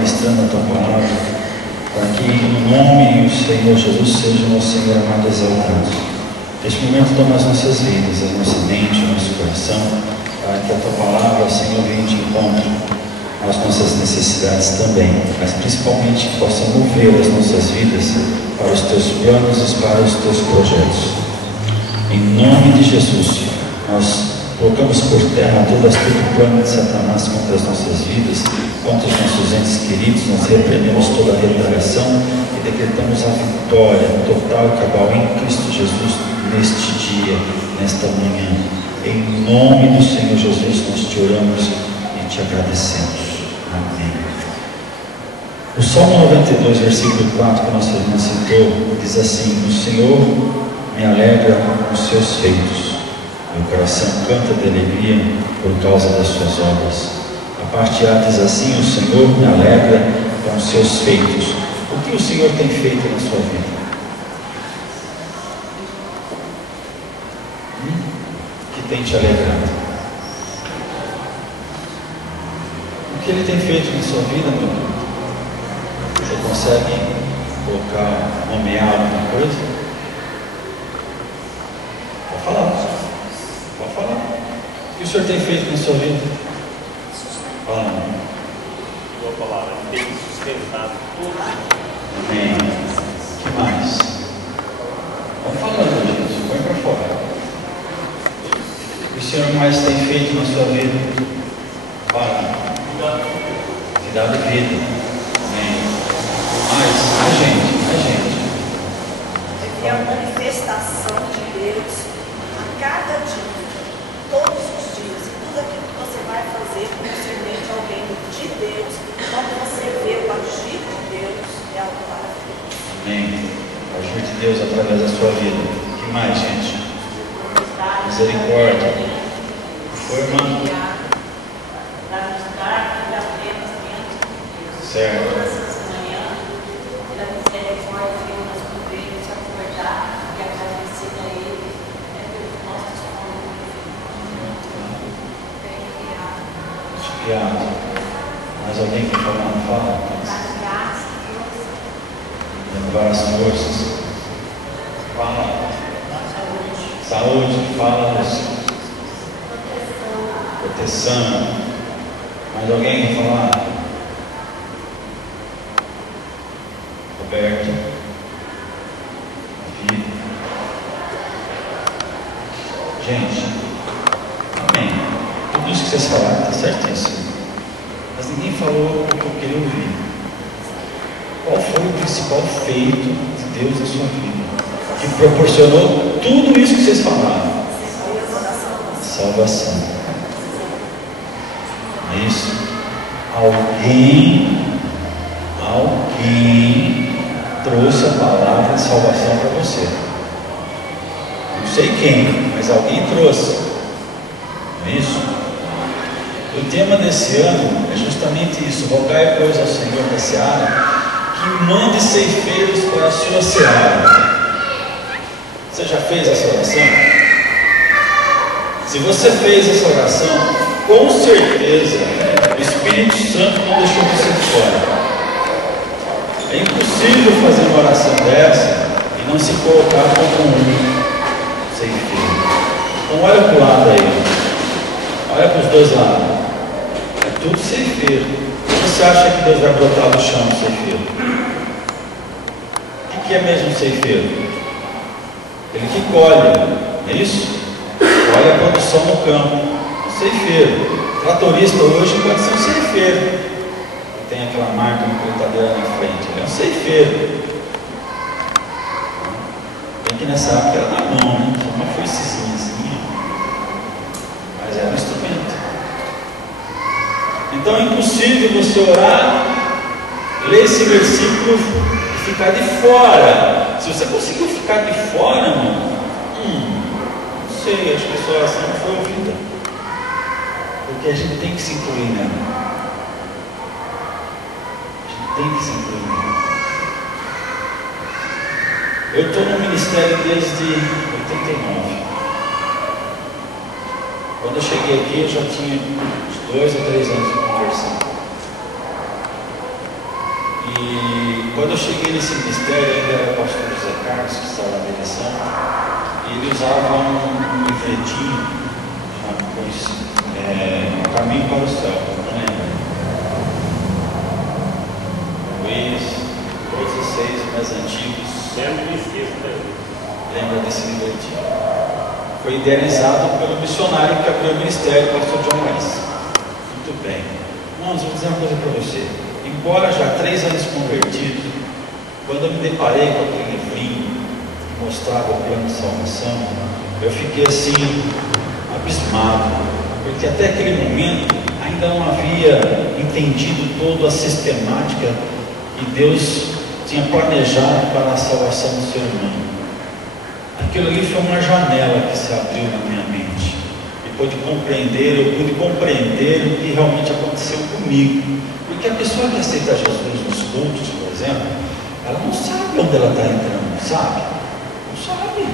Ministrando a tua palavra, para que no nome do Senhor Jesus seja o nosso Senhor amado exaltado. Neste momento toma as nossas vidas, a nossa mente, o nosso coração, para que a tua palavra, Senhor, venha de encontro às nossas necessidades também, mas principalmente que possa mover as nossas vidas para os teus planos e para os teus projetos. Em nome de Jesus, nós colocamos por terra todo o plano de Satanás contra as nossas vidas, contra os nossos entes queridos. Nós repreendemos toda a retaliação e decretamos a vitória total e cabal em Cristo Jesus neste dia, nesta manhã. Em nome do Senhor Jesus nós te oramos e te agradecemos. Amém. O Salmo 92, versículo 4, que nossa irmã citou, diz assim: o Senhor me alegra com os seus feitos, meu coração canta de alegria por causa das suas obras. A parte A diz assim: o Senhor me alegra com os seus feitos. O que o Senhor tem feito na sua vida? Que tem te alegrado? O que Ele tem feito na sua vida, meu irmão? Você consegue nomear alguma coisa? Pode falar. Pode falar. O que o Senhor tem feito na sua vida? Fala. Boa palavra. Tem sustentado tudo. Amém. O que mais? Vamos falando, gente. Põe para fora. O que o Senhor mais tem feito na sua vida? Fala. Te dá de vida. Amém. Mais. A gente. É a manifestação de Deus a cada dia, todos os dias, e tudo aquilo que você vai fazer concernente a alguém de Deus, quando você vê o agir de Deus, é algo maravilhoso. Amém. O agir de Deus através da sua vida. O que mais, gente? Misericórdia. Foi, irmão? Para nos dar vida apenas dentro de Deus. Certo. Todas as manhãs, pela misericórdia que nós podemos acordar e agradecer a Ele, pelos nossos Criado. Mais alguém que fala? Não fala? Renovar as forças. Fala. Saúde. Fala. Proteção. Mais alguém que fala? Roberto. Vida. Gente. Amém. Tudo isso que vocês falaram está certíssimo. Mas ninguém falou o que eu queria ouvir. Qual foi o principal feito de Deus na sua vida, que proporcionou tudo isso que vocês falaram? Salvação. É isso? Alguém trouxe a palavra de salvação para você. Não sei quem, mas alguém trouxe. Não é isso? O tema desse ano é justamente isso: rogai, pois, ao Senhor da seara que mande ceifeiros para a sua seara. Você já fez essa oração? Se você fez essa oração, com certeza o Espírito Santo não deixou você de fora. É impossível fazer uma oração dessa e não se colocar como um ceifeiro. Então olha para o lado aí, olha para os dois lados. É tudo ceifeiro. Você acha que Deus vai brotar do chão um ceifeiro? O que é mesmo um ceifeiro? Ele que colhe, é isso? Colhe a produção no campo. Um ceifeiro. Tratorista hoje pode ser um ceifeiro. Tem aquela marca de colheitadeira na frente. Ele é um ceifeiro. Bem que nessa época era na mão, né? Uma foicezinha assim, mas era um instrumento. Então é impossível você orar, ler esse versículo e ficar de fora. Se você conseguiu ficar de fora, mano, não sei, acho que a sua oração não foi ouvida. Porque a gente tem que se incluir nela. A gente tem que se incluir nela. Eu estou no ministério desde 89. Quando eu cheguei aqui, eu já tinha uns 2 ou 3 anos de conversão. E quando eu cheguei nesse ministério, ainda era o pastor José Carlos, que estava na direção, e ele usava um livretinho, Caminho para o Céu, não lembro. Luiz, todos vocês mais antigos, lembra desse livretinho? Foi idealizado pelo missionário que abriu o ministério, o pastor John West. Muito bem. Irmãos, vou dizer uma coisa para você. Embora já 3 anos convertido, quando eu me deparei com aquele livrinho que mostrava o plano de salvação, eu fiquei assim, abismado, porque até aquele momento ainda não havia entendido toda a sistemática que Deus tinha planejado para a salvação do ser humano. Aquilo ali foi uma janela que se abriu na minha mente e eu pude compreender o que realmente aconteceu comigo. Porque a pessoa que aceita Jesus nos cultos, por exemplo, ela não sabe onde ela está entrando, sabe? Não sabe.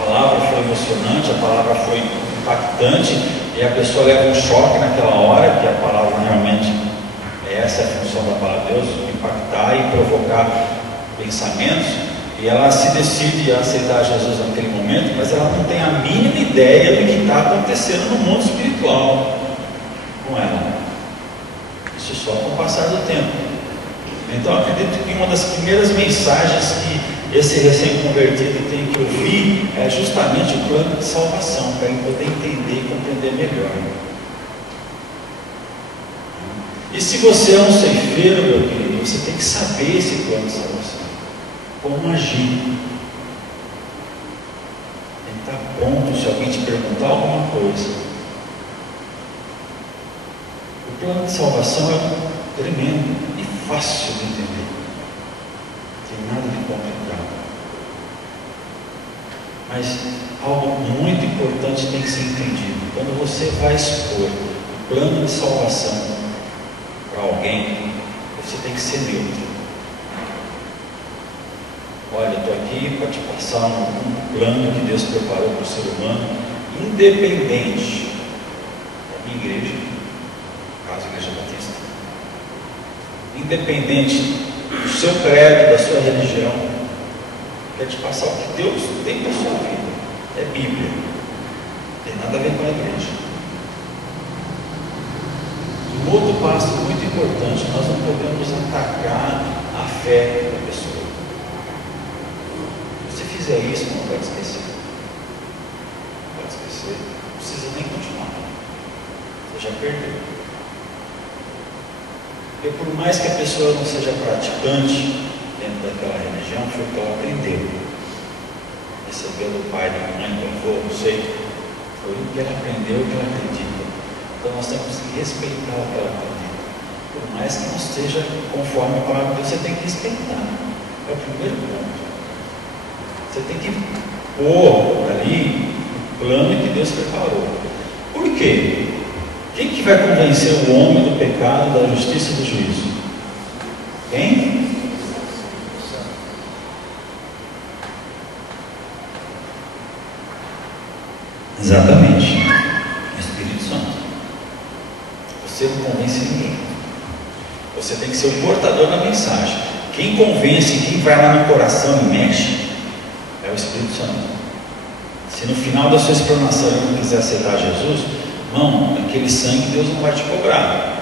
A palavra foi emocionante, a palavra foi impactante, e a pessoa leva um choque naquela hora, que a palavra realmente, essa é a função da palavra de Deus, impactar e provocar pensamentos, e ela se decide a aceitar Jesus naquele momento, mas ela não tem a mínima ideia do que está acontecendo no mundo espiritual com ela. Isso só com o passar do tempo. Então acredito que uma das primeiras mensagens que esse recém-convertido tem que ouvir é justamente o plano de salvação, para ele poder entender e compreender melhor. E se você é um ceifeiro, meu querido, você tem que saber esse plano de salvação, como agir. Tem que estar pronto se alguém te perguntar alguma coisa. O plano de salvação é tremendo e fácil de entender. Não tem nada de complicado. Mas algo muito importante tem que ser entendido. Quando você vai expor o plano de salvação para alguém, você tem que ser neutro. Olha, eu estou aqui para te passar um plano que Deus preparou para o ser humano, independente da minha igreja, no caso a igreja batista, independente do seu credo, da sua religião, quer te passar o que Deus tem para a sua vida. É Bíblia, não tem nada a ver com a igreja. Um outro passo muito importante: nós não podemos atacar a fé da pessoa. Se você fizer isso, não pode esquecer. Não pode esquecer, não precisa nem continuar. Você já perdeu. Porque por mais que a pessoa não seja praticante dentro daquela religião, foi o que ela aprendeu. Recebeu do pai, da mãe, do avô, não sei. Foi o que ela aprendeu, o que ela acredita. Então nós temos que respeitar o que ela acredita. Por mais que não esteja conforme a palavra de Deus, você tem que respeitar. É o primeiro ponto. Você tem que pôr ali o plano que Deus preparou. Por quê? Quem que vai convencer o homem do pecado, da justiça e do juízo? Quem? Exatamente. O Espírito Santo. Você não convence ninguém. Você tem que ser o portador da mensagem. Quem convence, quem vai lá no coração e mexe, é o Espírito Santo. Se no final da sua explanação ele não quiser aceitar Jesus, não, aquele sangue Deus não vai te cobrar.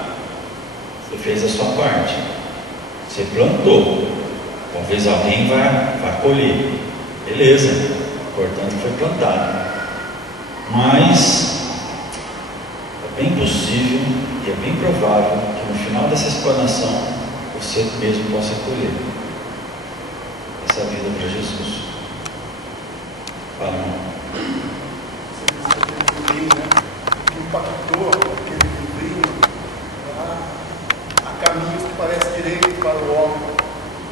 Você fez a sua parte. Você plantou. Talvez alguém vai colher. Beleza. Portanto, foi plantado. Mas é bem possível e é bem provável que no final dessa explanação você mesmo possa colher essa vida para Jesus. Fala, irmão. Impactou aquele livrinho a caminhos que parece direito para o homem.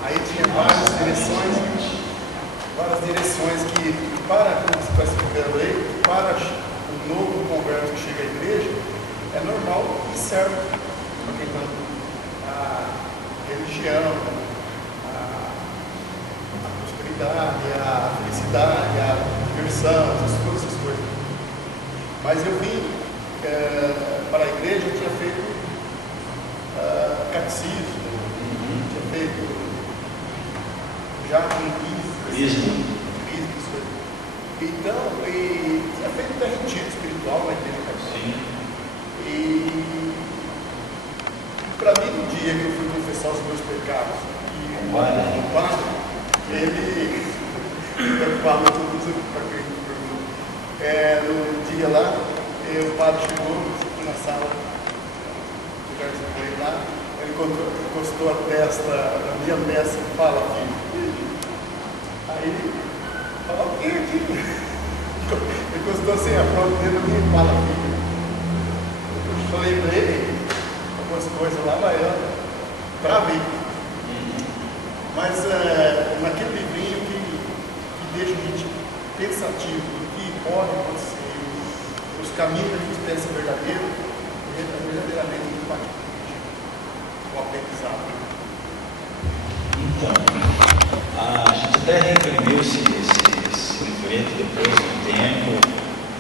Aí tinha várias direções que, para, como você está explicando aí, para o novo converso que chega à igreja, é normal e certo para quem está a religião, a felicidade, a diversão, todas essas coisas. Mas eu vim para a igreja, eu tinha feito catecismo, tinha feito já com Crisma. Então, tinha feito até retiro espiritual na igreja católica. E para mim, no dia que eu fui confessar os meus pecados, e o padre, ele falou tudo isso para quem pergunta. No dia lá, o padre chegou na sala, lá, ele encostou a testa na minha testa e fala aqui. Aí ele fala o quê aqui? Ele encostou assim a fronte dele na minha fala aqui. Eu falei para ele algumas coisas lá, mas eu travei. Mas naquele livrinho que deixa a gente pensativo do que pode acontecer, os caminhos da existência verdadeiramente impactante, o aprendizado. Então, a gente até reimprimiu esse livreto depois do tempo,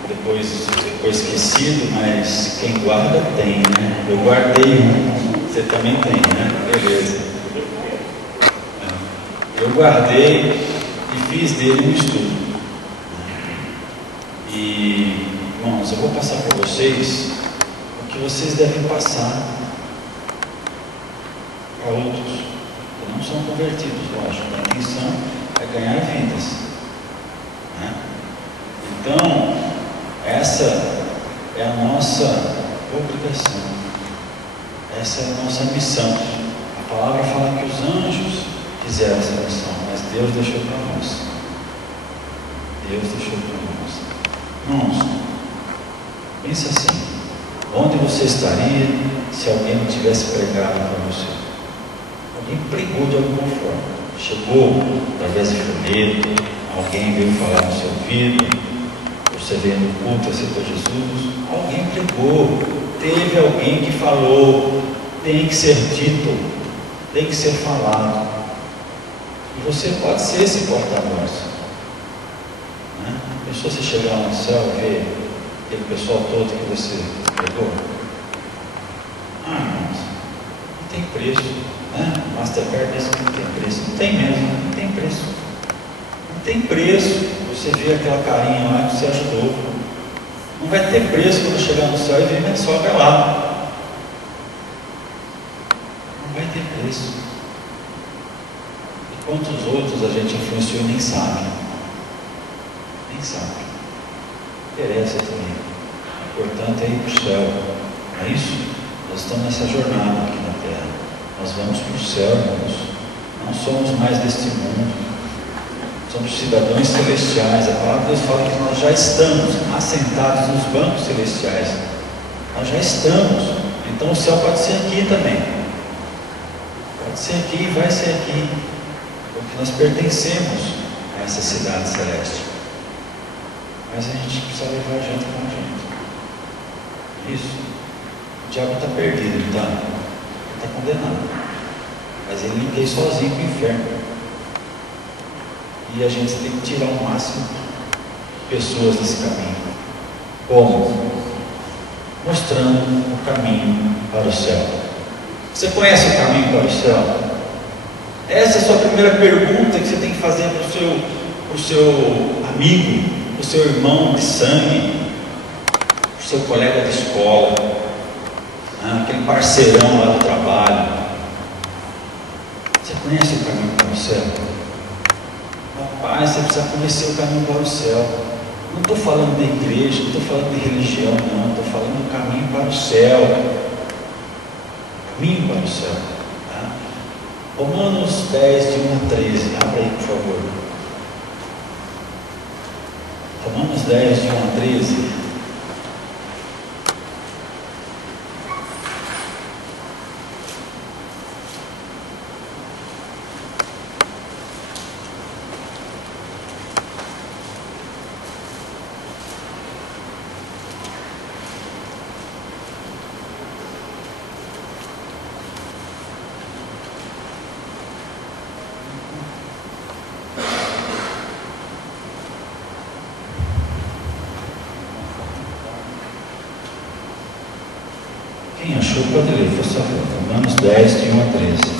depois ficou esquecido, mas quem guarda tem, né? Eu guardei um, você também tem, né? Beleza. Eu guardei e fiz dele um estudo. E, irmãos, eu vou passar para vocês o que vocês devem passar para outros que não são convertidos, lógico. A intenção é ganhar vidas, né? Então, essa é a nossa obrigação, essa é a nossa missão. A palavra fala que os anjos fizeram essa missão, mas Deus deixou para nós. Deus deixou para nós. Irmãos, pensa assim: onde você estaria se alguém não tivesse pregado para você? Alguém pregou de alguma forma, chegou através de folheto, alguém veio falar no seu ouvido, você veio no culto, aceitou Jesus, alguém pregou, teve alguém que falou, tem que ser dito, tem que ser falado. E você pode ser esse porta-voz, né? Pensou você chegar lá no céu e ver aquele pessoal todo que você pregou? Irmãos, não tem preço, né? O Mastercard diz que não tem preço. Não tem mesmo, não tem preço. Não tem preço você ver aquela carinha lá que você ajudou. Não vai ter preço quando chegar no céu e ver minha sogra lá. Não vai ter preço. E quantos outros a gente influenciou e nem sabe? Nem sabe. Interessa também. O importante é ir para o céu. Não é isso? Nós estamos nessa jornada aqui na terra. Nós vamos para o céu, irmãos. Não somos mais deste mundo. Somos cidadãos celestiais. A palavra de Deus fala que nós já estamos assentados nos bancos celestiais. Nós já estamos. Então o céu pode ser aqui também. Pode ser aqui e vai ser aqui. Porque nós pertencemos a essa cidade celeste. Mas a gente precisa levar a gente com a gente. Isso. O diabo está perdido, ele está condenado. Mas ele não quer ir sozinho para o inferno. E a gente tem que tirar o máximo de pessoas desse caminho. Como? Mostrando o caminho para o céu. Você conhece o caminho para o céu? Essa é a sua primeira pergunta que você tem que fazer para o seu amigo, para o seu irmão de sangue, para o seu colega de escola, né? Aquele parceirão lá do trabalho. Você conhece o caminho para o céu? Rapaz, você precisa conhecer o caminho para o céu. Não estou falando da igreja, não estou falando de religião, não. Estou falando do caminho para o céu. Caminho para o céu. Tá? Romanos 10, de 1 a 13. Abre aí, por favor. Romanos 10, de 1 a 13. Quem achou pode ler, por favor. Romanos 10, de 1 a 13.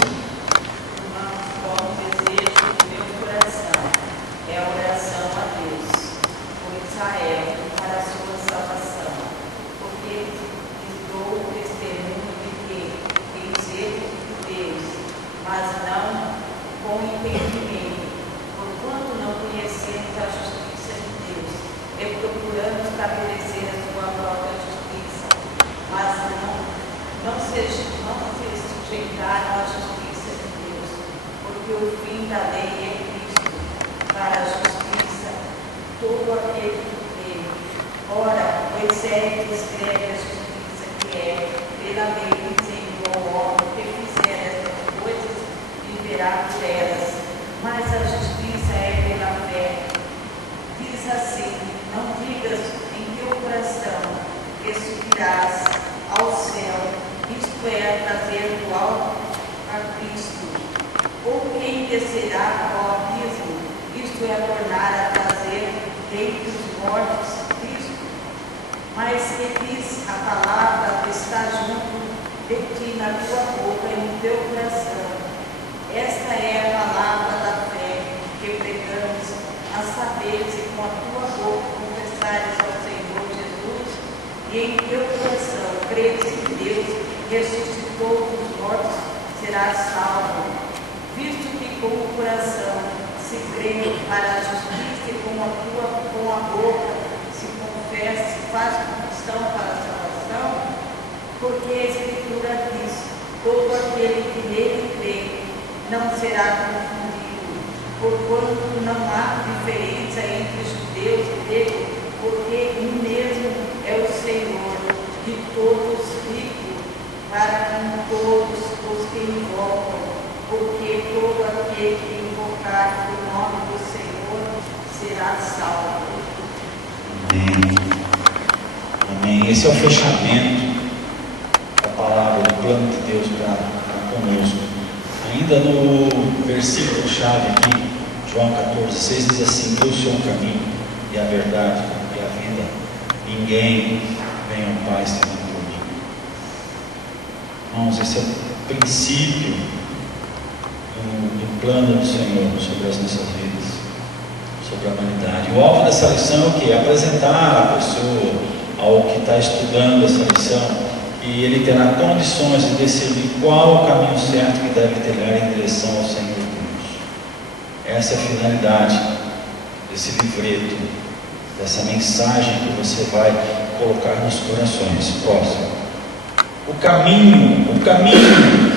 Esse é o fechamento da palavra, do plano de Deus para conosco. Ainda no versículo-chave aqui, João 14,6 diz assim: eu sou o caminho e a verdade e a vida. Ninguém vem ao Pai senão por mim. Irmãos, esse é o princípio do plano do Senhor sobre as nossas vidas, sobre a humanidade. O alvo dessa lição é o quê? Apresentar a pessoa ao que está estudando essa lição, e ele terá condições de decidir qual o caminho certo que deve trilhar em direção ao Senhor Deus. Essa é a finalidade desse livreto, dessa mensagem que você vai colocar nos corações. Próximo. O caminho,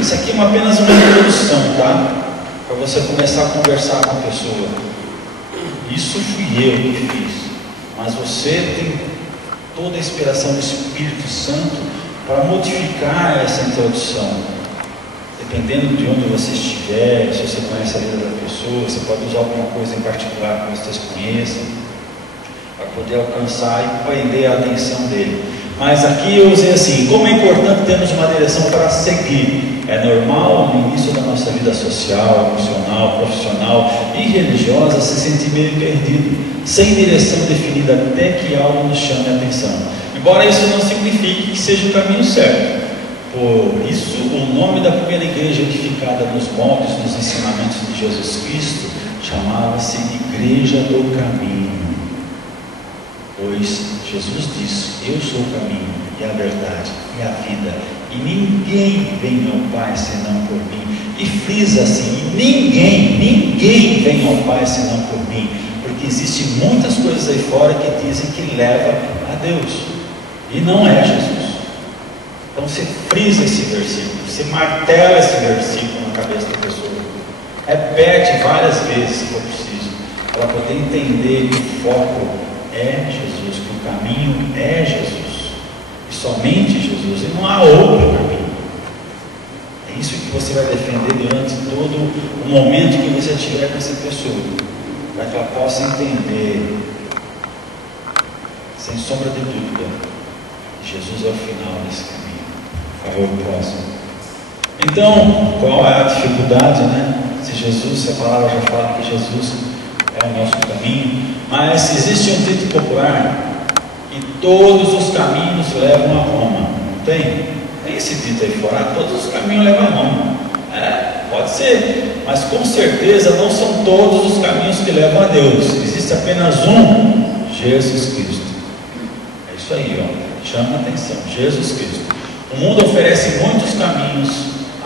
isso aqui é apenas uma introdução, tá? Para você começar a conversar com a pessoa. Isso fui eu que fiz, mas você tem toda a inspiração do Espírito Santo para modificar essa introdução. Dependendo de onde você estiver, se você conhece a vida da pessoa, você pode usar alguma coisa em particular que vocês conheçam, para poder alcançar e prender a atenção dele. Mas aqui eu usei assim: como é importante termos uma direção para seguir. É normal no início da nossa vida social, emocional, profissional e religiosa se sentir meio perdido, sem direção definida, até que algo nos chame a atenção. Embora isso não signifique que seja o caminho certo. Por isso, o nome da primeira igreja edificada nos moldes dos ensinamentos de Jesus Cristo chamava-se Igreja do Caminho. Pois Jesus disse: eu sou o caminho e a verdade e a vida, e ninguém vem ao Pai senão por mim. E frisa assim: ninguém vem ao Pai senão por mim, porque existem muitas coisas aí fora que dizem que levam a Deus, e não é Jesus. Então você frisa esse versículo, você martela esse versículo na cabeça da pessoa, repete várias vezes se for preciso, para poder entender que o foco é Jesus, que o caminho é Jesus, e somente Jesus, e não há outro caminho. É isso que você vai defender durante todo o momento que você estiver com essa pessoa, para que ela possa entender, sem sombra de dúvida, que Jesus é o final desse caminho. Por favor, próximo. Então, qual é a dificuldade, né? Se a palavra já fala que Jesus é o nosso caminho, mas existe um dito popular: que todos os caminhos levam a Roma. Não tem? tem esse dito aí fora, todos os caminhos levam a Roma. Pode ser, mas com certeza não são todos os caminhos que levam a Deus. Existe apenas um, Jesus Cristo. É isso aí, ó. Chama a atenção, Jesus Cristo. O mundo oferece muitos caminhos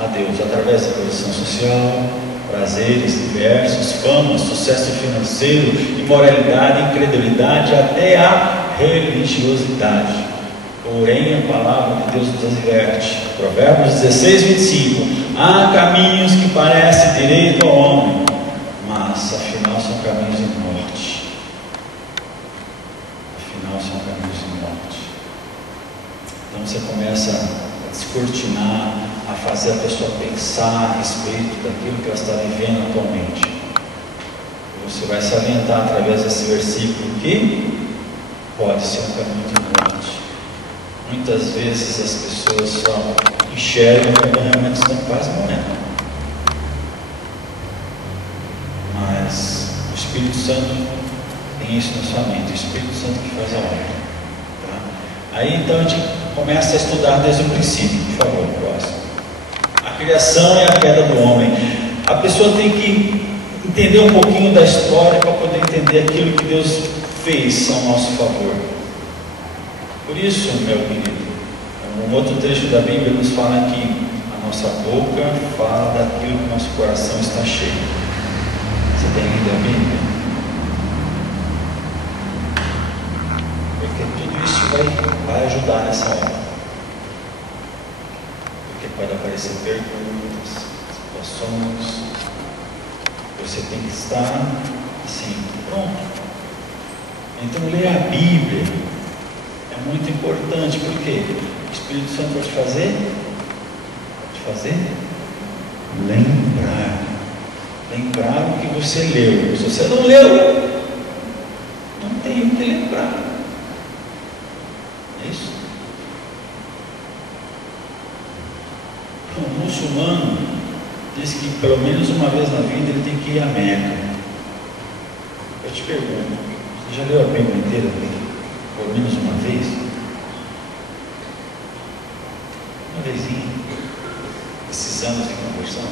a Deus, através da posição social, prazeres diversos, fama, sucesso financeiro, imoralidade, incredulidade, até a religiosidade. Porém, a palavra de Deus nos adverte, Provérbios 16, 25: há caminhos que parecem direito ao homem, mas afinal são caminhos de morte. Afinal são caminhos de morte. Então você começa a descortinar, a fazer a pessoa pensar a respeito daquilo que ela está vivendo atualmente. E você vai salientar através desse versículo que pode ser um caminho de morte. Muitas vezes as pessoas só enxergam quando realmente estão quase morrendo. Mas o Espírito Santo tem isso na sua mente, o Espírito Santo que faz a obra. Tá? Aí então a gente começa a estudar desde o princípio, por favor, próximo. A criação e a queda do homem. A pessoa tem que entender um pouquinho da história para poder entender aquilo que Deus fez ao nosso favor. Por isso, meu querido, um outro trecho da Bíblia nos fala que a nossa boca fala daquilo que o nosso coração está cheio. Você tem lido a Bíblia? Porque tudo isso vai ajudar nessa hora. Porque pode aparecer perguntas, situações. Você tem que estar assim, pronto. Então, ler a Bíblia é muito importante, porque o Espírito Santo vai te fazer? Lembrar o que você leu. Se você não leu, não tem o que lembrar. É isso? O muçulmano diz que pelo menos uma vez na vida ele tem que ir a Meca. Eu te pergunto, você já leu a Bíblia inteira? Pelo menos uma vez? Uma vezinha? Esses anos de conversão?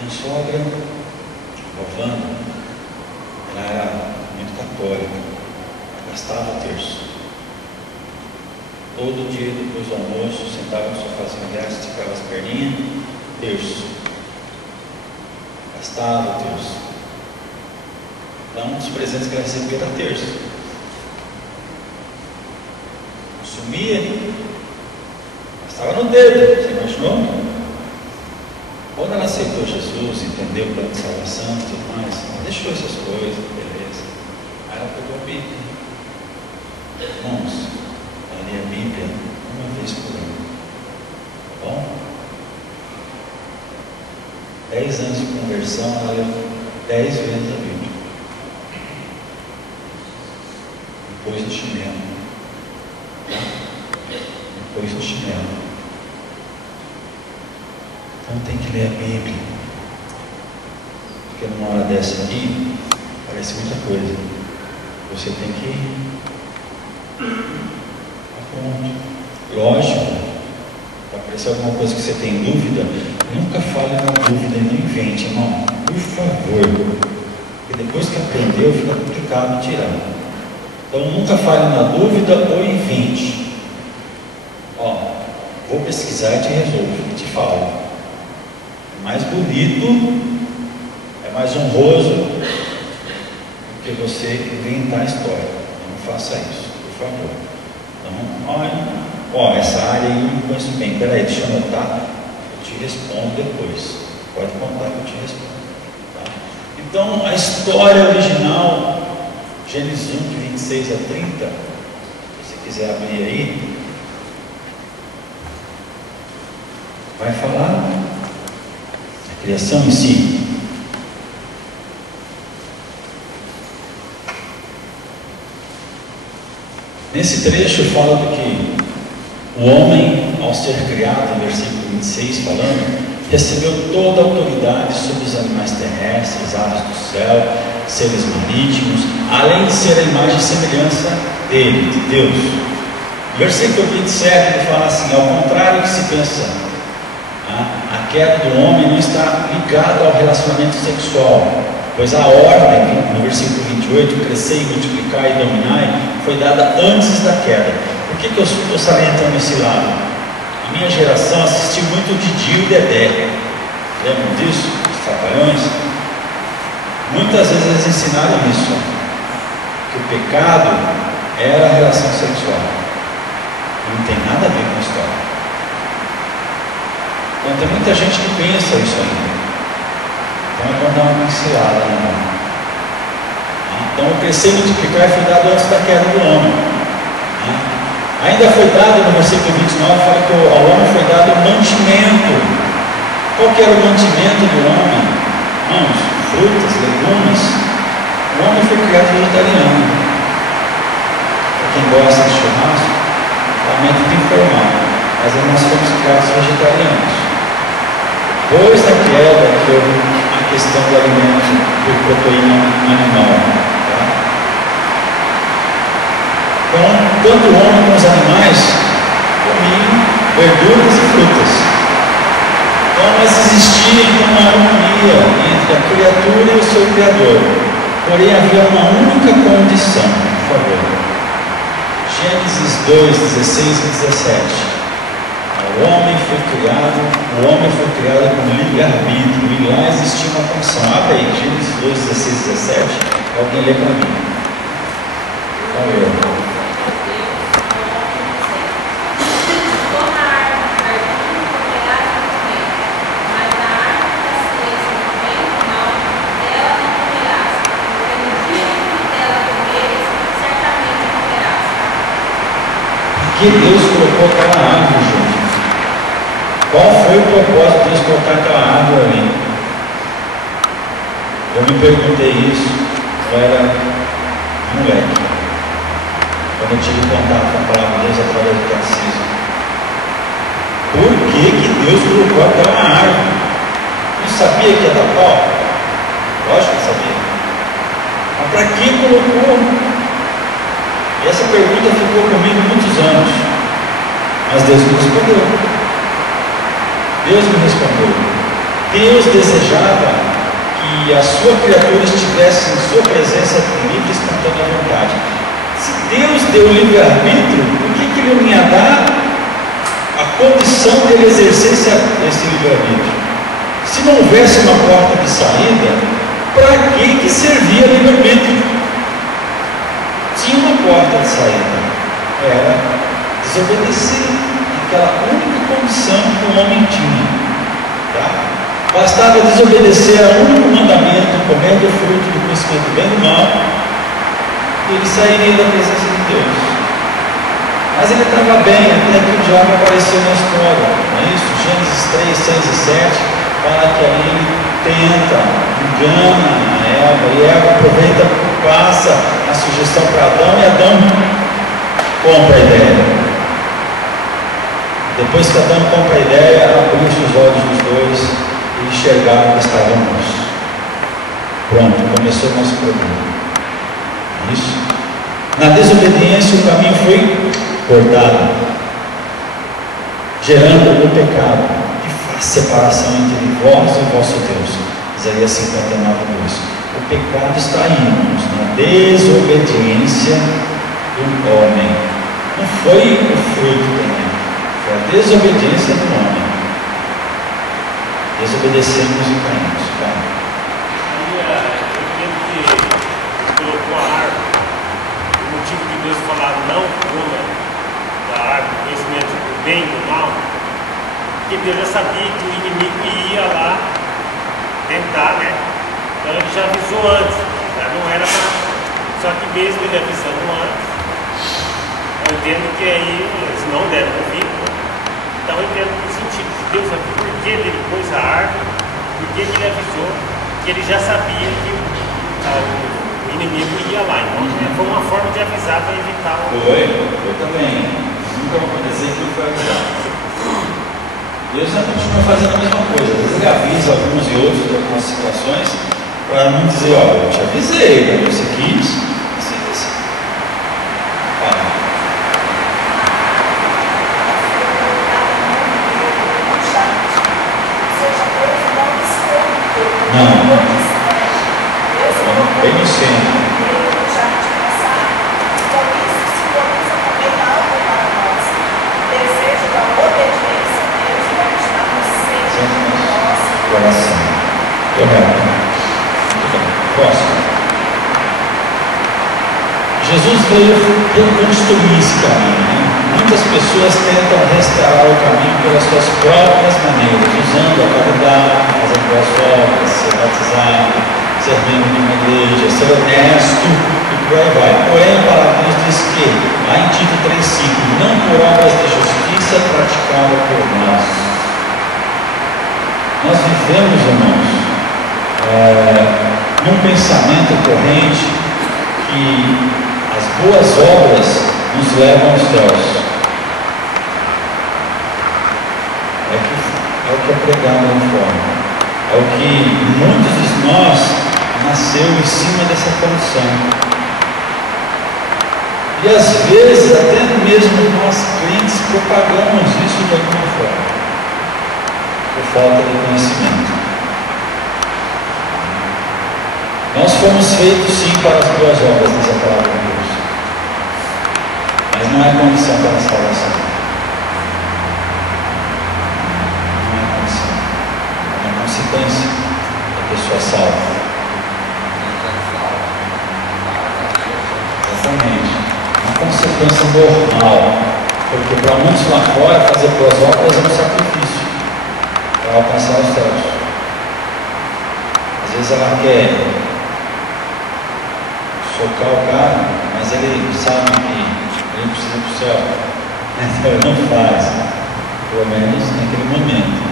Minha sogra, Rovana, ela era muito católica, gastava terço. Todo dia depois do almoço, sentava no sofazinho dela, esticava as perninhas, terço. Gastava terço. Então, um dos presentes que ela recebia era terço. Sumia, estava no dedo, você imaginou? Quando ela aceitou Jesus, entendeu o plano de salvação e tudo mais, ela deixou essas coisas, beleza. Aí ela pegou a Bíblia. Irmãos, ela lia a Bíblia uma vez por ano. Tá bom? 10 anos de conversão, ela leu 10 vezes a Bíblia. Depois no chinelo. Depois no chinelo. Então tem que ler a Bíblia. Porque numa hora dessa aqui, parece muita coisa. Você tem que ir a fonte. Lógico, para aparecer alguma coisa que você tem dúvida, nunca fale na dúvida e não invente, irmão. Por favor. Porque depois que aprendeu, fica complicado tirar. Então nunca fale na dúvida ou invente. Vou pesquisar e te resolvo, e te falo. É mais bonito, é mais honroso do que você inventar a história. Não faça isso, por favor. Então, olha, essa área aí eu não conheço bem. Peraí, deixa eu anotar, eu te respondo depois. Pode contar que eu te respondo. Tá? Então, a história original, Gênesis 1, de 26 a 30, se você quiser abrir aí, vai falar da criação em si. Nesse trecho fala do que o homem, ao ser criado, no versículo 26 falando, recebeu toda a autoridade sobre os animais terrestres, aves do céu, seres marítimos, além de ser a imagem e semelhança dele, de Deus. Versículo 27, ele fala assim: ao contrário que se pensa, a queda do homem não está ligada ao relacionamento sexual, pois a ordem, no versículo 28, crescer e multiplicar e dominar, foi dada antes da queda. Por que eu estou salientando esse lado? A minha geração assistiu muito Didi e Dedé. Lembram disso? Os Trapalhões? Muitas vezes eles ensinaram isso, que o pecado era a relação sexual. Não tem nada a ver com a história. Então tem muita gente que pensa isso ainda. Então é quando dá uma pincelada no mundo. Então o crescer e multiplicar foi dado antes da queda do homem. Ainda foi dado, no versículo 29, fala que ao homem foi dado o mantimento. Qual que era o mantimento do homem? Irmãos, frutas, legumes. O homem foi criado vegetariano. Para quem gosta de churrasco, lamento te informar, mas nós fomos criados vegetarianos. Depois da queda, que houve a questão do alimento por proteína animal. Tá? Então, tanto o homem como os animais comiam verduras e frutas. Então, mas existia uma harmonia entre a criatura e o seu Criador. Porém, havia uma única condição, por favor. Gênesis 2, 16 e 17. O homem foi criado com livre-arbítrio, e lá existia uma condição. Abre aí, Gênesis 2, 16 e 17. Alguém lê para mim. Vamos ver. Que Deus colocou aquela árvore, gente? Qual foi o propósito de Deus colocar aquela árvore ali? Eu me perguntei isso, eu era moleque, quando eu tive contato com a palavra de Deus através do catecismo. Por que Deus colocou aquela árvore? Não sabia que ia dar pau? Lógico que sabia. Mas para que colocou? E essa pergunta ficou comigo muitos anos, mas Deus me respondeu. Deus desejava que a sua criatura estivesse em sua presença livre e espontânea vontade. Se Deus deu livre-arbítrio, por que Ele não ia dar a condição de ele exercesse esse livre-arbítrio? Se não houvesse uma porta de saída, para que servia livre-arbítrio? Tinha uma porta de saída, era desobedecer aquela única condição que o homem tinha. Tá? Bastava desobedecer ao único mandamento, comer do fruto do conhecimento do bem e do mal, e ele sairia da presença de Deus. Mas ele estava bem até que o diabo apareceu na história. Não é isso? Gênesis 3, 6 e 7 fala que aí ele tenta, engana a Eva, e Eva aproveita, passa a sugestão para Adão, e Adão compra a ideia. Depois que Adão compra a ideia, abriu-se os olhos dos dois e enxergaram que estavam nus. Pronto, começou o nosso problema. Isso. Na desobediência, o caminho foi cortado, gerando o pecado, que faz separação entre vós e o vosso Deus. Isaías 59, 2. O pecado está aí, irmãos, na desobediência do homem. Não foi o fruto também, foi a desobediência do homem. Desobedecemos e caímos. Tá? Eu entendo que colocou a árvore, o motivo de Deus falar não coma da árvore, do conhecimento do bem e do mal, porque Deus já sabia que o inimigo ia lá tentar, né? Então ele já avisou antes, já não era para. Só que mesmo ele avisando antes, eu entendo que aí eles não devem ouvir, né? Então eu entendo no sentido de Deus, por que ele pôs a árvore, por que ele avisou, que ele já sabia que o inimigo ia lá. Então foi uma forma de avisar para evitar o. Eu também. Nunca vou dizer que foi avisado. Deus já continua fazendo a mesma coisa. Às vezes ele avisa alguns e outros de algumas situações, para não dizer, olha, eu te avisei, né? Você quis, você disse. Não. Deus Bem no centro. já te passar. Então isso simboliza também algo para nós. O desejo da obediência a Deus deve estar no centro do nosso Coração. Correto. Muito bem. Próximo. Jesus veio reconstruir esse caminho. Né? Muitas pessoas tentam restaurar o caminho pelas suas próprias maneiras, usando a caridade, fazendo boas obras, ser batizado, ser membro de uma igreja, ser honesto e por aí vai. Porém, a palavra nos diz que, lá em Tito 3,5, não por obras de justiça praticada por nós. Nós vivemos, irmãos, num pensamento corrente que as boas obras nos levam aos céus. É o que é pregado lá fora. É o que muitos de nós nasceu em cima dessa condição. E às vezes até mesmo nós crentes propagamos isso de alguma forma, por falta de conhecimento. Nós fomos feitos sim para as boas obras, diz a palavra de Deus, mas não é condição para a salvação. Não é condição, é uma consequência da pessoa salva. Exatamente, uma consequência normal, porque para muitos lá fora fazer boas obras é um sacrifício para alcançar os céus. Às vezes ela quer socar o cara, mas ele sabe que ele precisa ir para o céu, então ele não faz, pelo menos naquele momento.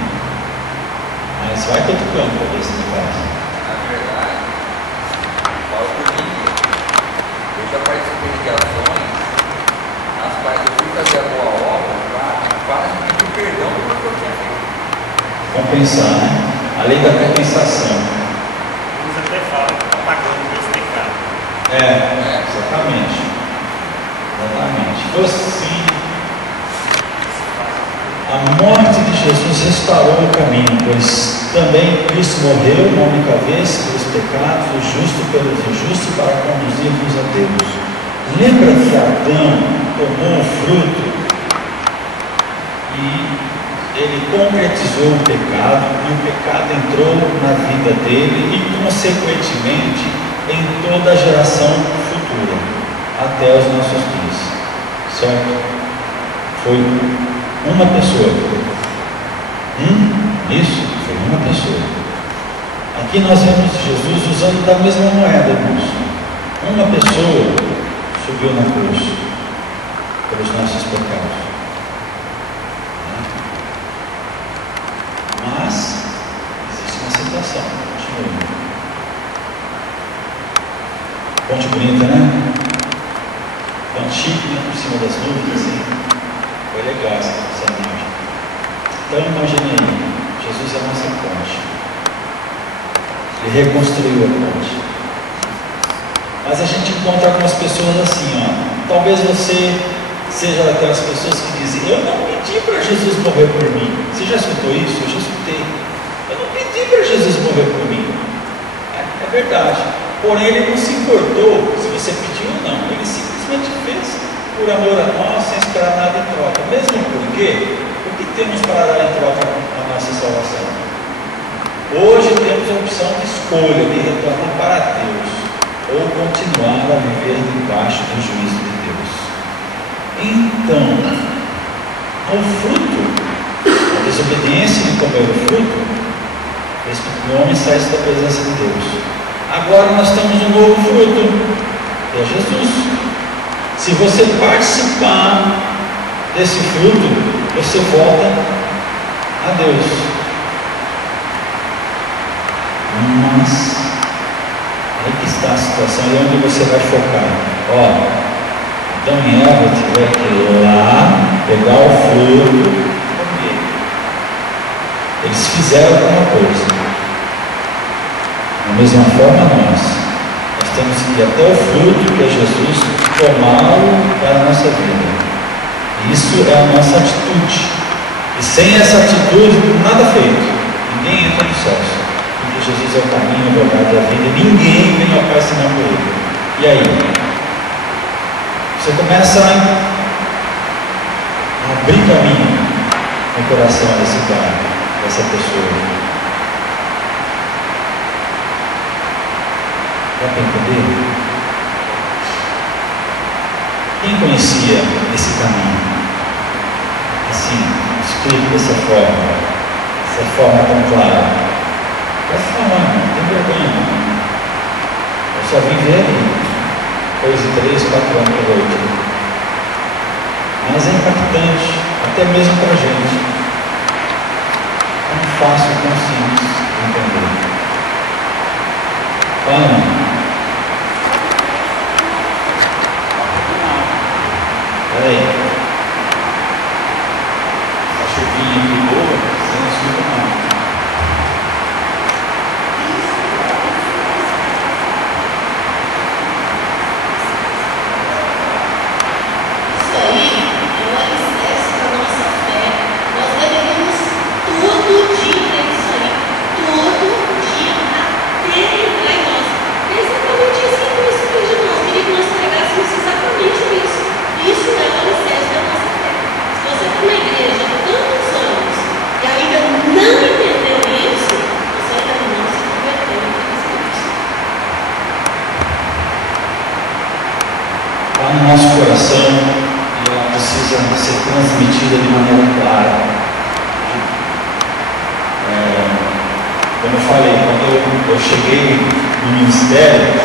Mas vai para outro campo para ver se ele faz. Na verdade, falo por mim, eu já participei de ações nas quais eu fui fazer a boa obra para quase pedir perdão pelo que eu tinha feito. Compensar, né? A lei da compensação. Eles até falam que está pagando por esse pecado. Exatamente. Exatamente. Foi assim. A morte de Jesus restaurou o caminho, pois também Cristo morreu uma única vez pelos pecados, o justo pelos injustos, para conduzir-nos a Deus. Lembra que Adão tomou o fruto e ele concretizou o pecado, e o pecado entrou na vida dele e, consequentemente, em toda a geração futura, até os nossos dias, certo? Foi uma pessoa. Isso, foi uma pessoa. Aqui nós vemos Jesus usando da mesma moeda, irmãos. Uma pessoa subiu na cruz pelos nossos pecados. Mas existe uma situação. Continua. Ponte bonita, né? Ponte chique, né? Por cima das nuvens, assim. Foi legal essa imagem. Então imagine aí, Jesus é a nossa ponte. Ele reconstruiu a ponte. Mas a gente encontra algumas pessoas assim, ó. Talvez você seja daquelas pessoas que dizem: eu não pedi para Jesus morrer por mim. Você já escutou isso? Eu já escutei. Eu não pedi para Jesus morrer por mim. É verdade. Porém, ele não se importou se você pediu ou não. Ele simplesmente fez por amor a nós, sem esperar nada em troca. Mesmo porque, o que temos para dar em troca a nossa salvação? Hoje temos a opção de escolha de retornar para Deus ou continuar a viver debaixo do juízo de Deus. Então, o fruto, a desobediência de comer o fruto, o homem sai da presença de Deus. Agora nós temos um novo fruto, que é Jesus. Se você participar desse fruto, você volta a Deus. Mas aí que está a situação, e onde você vai focar? Adão e Eva tiveram que ir lá, pegar o fruto e comer. Eles fizeram alguma coisa. Da mesma forma nós temos que ir até o fruto que é Jesus, tomá-lo para a nossa vida. Isso é a nossa atitude. E sem essa atitude, nada feito. Ninguém entra nos céus. Porque Jesus é o caminho, a verdade e a vida, e ninguém vem ao Pai senão por Ele. E aí? Você começa a abrir caminho no coração desse cara, dessa pessoa. Dá para entender? Quem conhecia esse caminho? Assim, escrito dessa forma tão clara. Pode falar, não tem vergonha não. Eu só vim ver coisa de 3, 4 anos pela última. Mas é impactante, até mesmo para a gente. Tão fácil, tão simples de entender. Fala. Peraí. A chuvinha aqui boa, você não escuta não. Isso aí é um alicerce da nossa fé. Nós devemos todo dia ter isso aí. Todo dia. Até entrar em nós. É exatamente isso que Cristo fez de nós. Queria que nós pregássemos exatamente isso. Isso é o alicerce da nossa fé. Se você está na igreja há tantos anos e ainda não entendeu isso, você ainda não se converteu em Cristo. Está no nosso coração e ela precisa ser transmitida de maneira clara. Como eu falei, quando eu cheguei no ministério,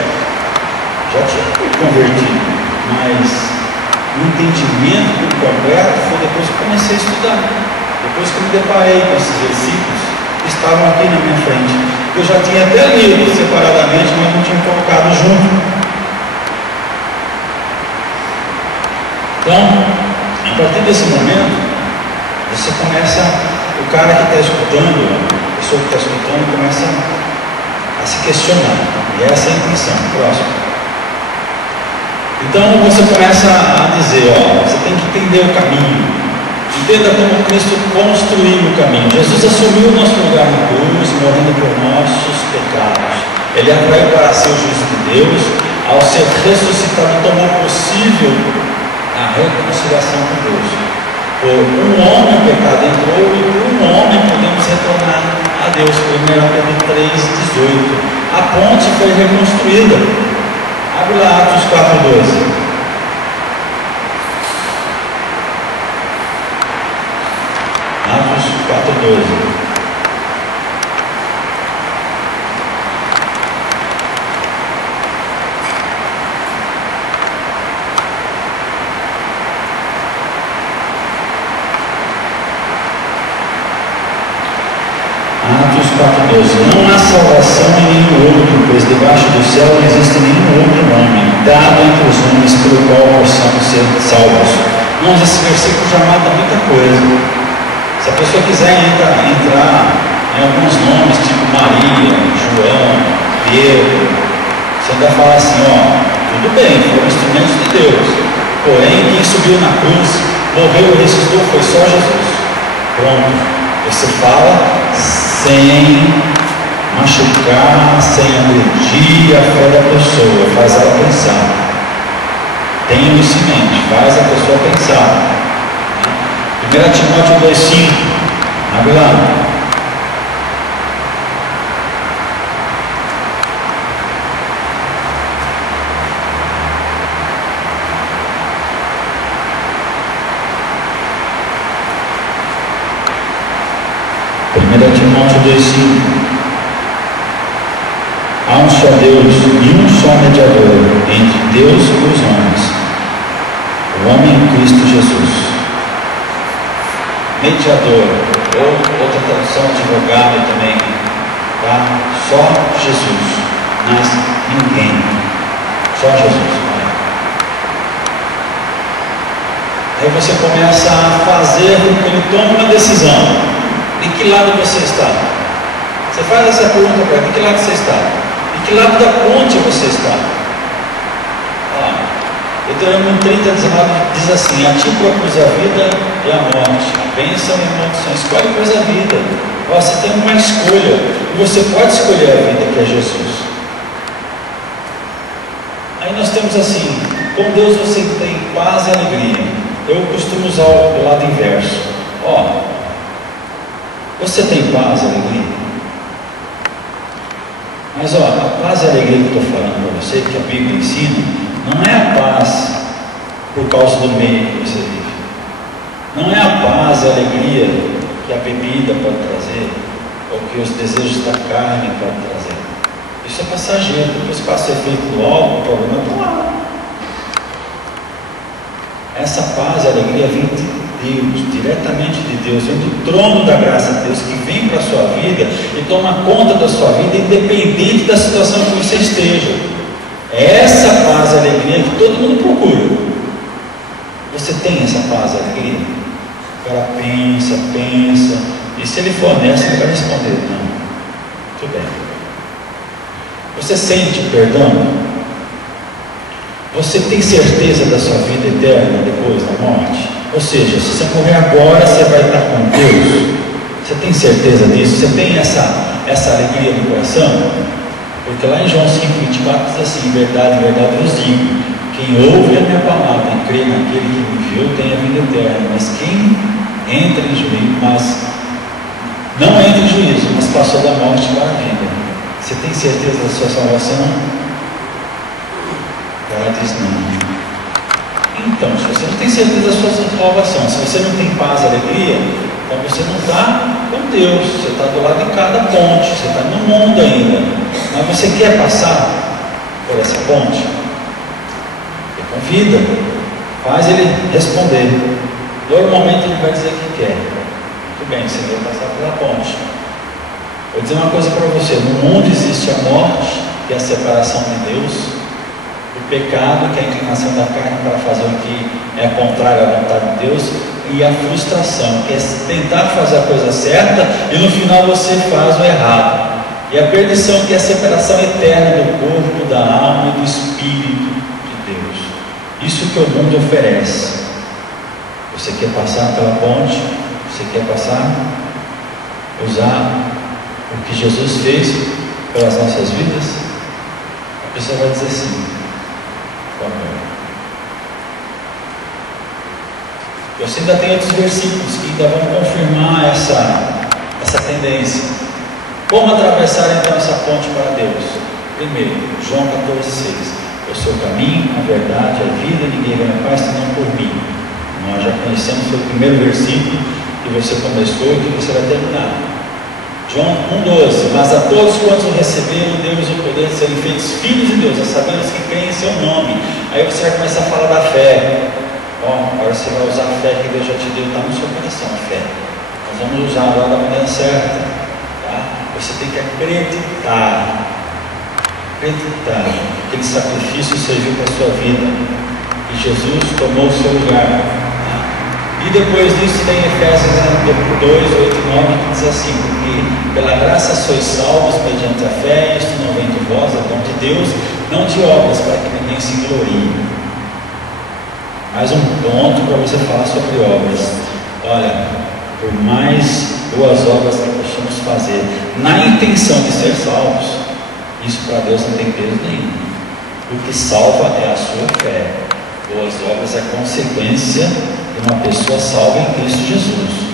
já tinha me convertido, mas o entendimento do completo foi depois que eu comecei a estudar. Depois que eu me deparei com esses versículos que estavam aqui na minha frente. Eu já tinha até lido separadamente, mas não tinha colocado junto. Então, a partir desse momento, você começa, o cara que está escutando, a pessoa que está escutando, começa a se questionar. E essa é a intenção. Próximo. Então você começa a dizer, você tem que entender o caminho. Entenda como Cristo construiu o caminho. Jesus assumiu o nosso lugar na cruz, morrendo por nossos pecados. Ele atraiu para si o juízo de Deus. Ao ser ressuscitado, tornou possível a reconciliação com Deus. Por um homem o pecado entrou e por um homem podemos retornar a Deus. 1 Pedro 3,18. A ponte foi reconstruída. Abre lá Atos 4,12. Atos 4,12. Atos 4,12. Não há salvação em nenhum outro, pois debaixo do céu não existe nenhum outro nome dado entre os homens pelo qual possamos ser salvos. Irmãos, esse versículo já mata muita coisa. Se a pessoa quiser entrar em alguns nomes, tipo Maria, João, Pedro, você ainda fala assim, tudo bem, foram instrumentos de Deus. Porém, quem subiu na cruz, morreu e ressuscitou foi só Jesus. Pronto. Você fala sem machucar, sem agredir a fé da pessoa, faz ela pensar. Tenha isso em mente, faz a pessoa pensar. 1 Timóteo 2,5. Abre lá. Timóteo 2,5. Há um só Deus e um só mediador entre Deus e os homens, o homem Cristo Jesus. Mediador, ou outra tradução, advogado também, tá? Só Jesus, mas ninguém, só Jesus. Aí você começa a fazer com que ele tome uma decisão. De que lado você está? Você faz essa pergunta para ele: de que lado você está? De que lado da ponte você está? Deuteronômio 30, 19 diz assim: a ti propus a vida e a morte, a bênção e a maldição. Escolhe, pois, a vida. Ó, você tem uma escolha, e você pode escolher a vida, que é Jesus. Aí nós temos assim: com Deus você tem paz e alegria. Eu costumo usar o lado inverso. Ó, você tem paz e alegria? Mas ó, a paz e a alegria que eu estou falando para você, que a Bíblia ensina, não é a paz por causa do meio que você vive. Não é a paz e a alegria que a bebida pode trazer, ou que os desejos da carne podem trazer. Isso é passageiro, depois passa o efeito do álcool, o problema está lá. Essa paz e alegria vem de Deus, diretamente de Deus, vem do trono da graça de Deus, que vem para a sua vida e toma conta da sua vida, independente da situação que você esteja. É essa paz e alegria que todo mundo procura. Você tem essa paz e alegria? O cara pensa, e se ele for honesto, ele vai responder: não, tudo bem. Você sente perdão? Você tem certeza da sua vida eterna depois da morte? Ou seja, se você morrer agora, você vai estar com Deus. Você tem certeza disso? Você tem essa alegria no coração? Porque lá em João 5,24 diz assim: verdade, verdade vos digo, quem ouve a minha palavra e crê naquele que me enviou tem a vida eterna. Mas quem entra em juízo, não entra em juízo, mas passou da morte para a vida. Você tem certeza da sua salvação? Ela diz não. Então, se você não tem certeza da sua salvação, se você não tem paz e alegria, então você não está com Deus, você está do lado de cada ponte, você está no mundo ainda. Mas você quer passar por essa ponte? Ele convida, faz ele responder. Normalmente ele vai dizer que quer. Muito bem, você vai passar pela ponte. Vou dizer uma coisa para você: no mundo existe a morte, que é a separação de Deus, o pecado, que é a inclinação da carne para fazer o que é contrário à vontade de Deus, e a frustração, que é tentar fazer a coisa certa e no final você faz o errado, e a perdição, que é a separação eterna do corpo, da alma e do espírito de Deus. Isso que o mundo oferece. Você quer passar pela ponte? Você quer passar? Usar o que Jesus fez pelas nossas vidas? A pessoa vai dizer sim. Eu ainda tenho outros versículos que ainda vão confirmar essa tendência. Como atravessar então essa ponte para Deus? Primeiro, João 14,6: eu sou o caminho, a verdade, a vida, ninguém vem a paz senão por mim. Nós já conhecemos, foi o primeiro versículo que você começou e que você vai terminar. João 1,12: mas a todos quantos receberam, deu-lhes o poder de serem feitos filhos de Deus, a saber os que creem em seu nome. Aí você vai começar a falar da fé. Bom, agora você vai usar a fé que Deus já te deu, está no seu coração, a fé. Nós vamos usar agora da maneira certa. Tá? Você tem que acreditar. Acreditar que aquele sacrifício serviu para a sua vida, e Jesus tomou o seu lugar. E depois disso tem Efésios 2, 8 e 9, que diz assim: porque pela graça sois salvos mediante a fé, isto não vem de vós, é dom de Deus, não de obras, para que ninguém se glorie. Mais um ponto para você falar sobre obras. Olha, por mais boas obras que possamos fazer, na intenção de ser salvos, isso para Deus não tem peso nenhum. O que salva é a sua fé. Boas obras é consequência de uma pessoa salva em Cristo Jesus.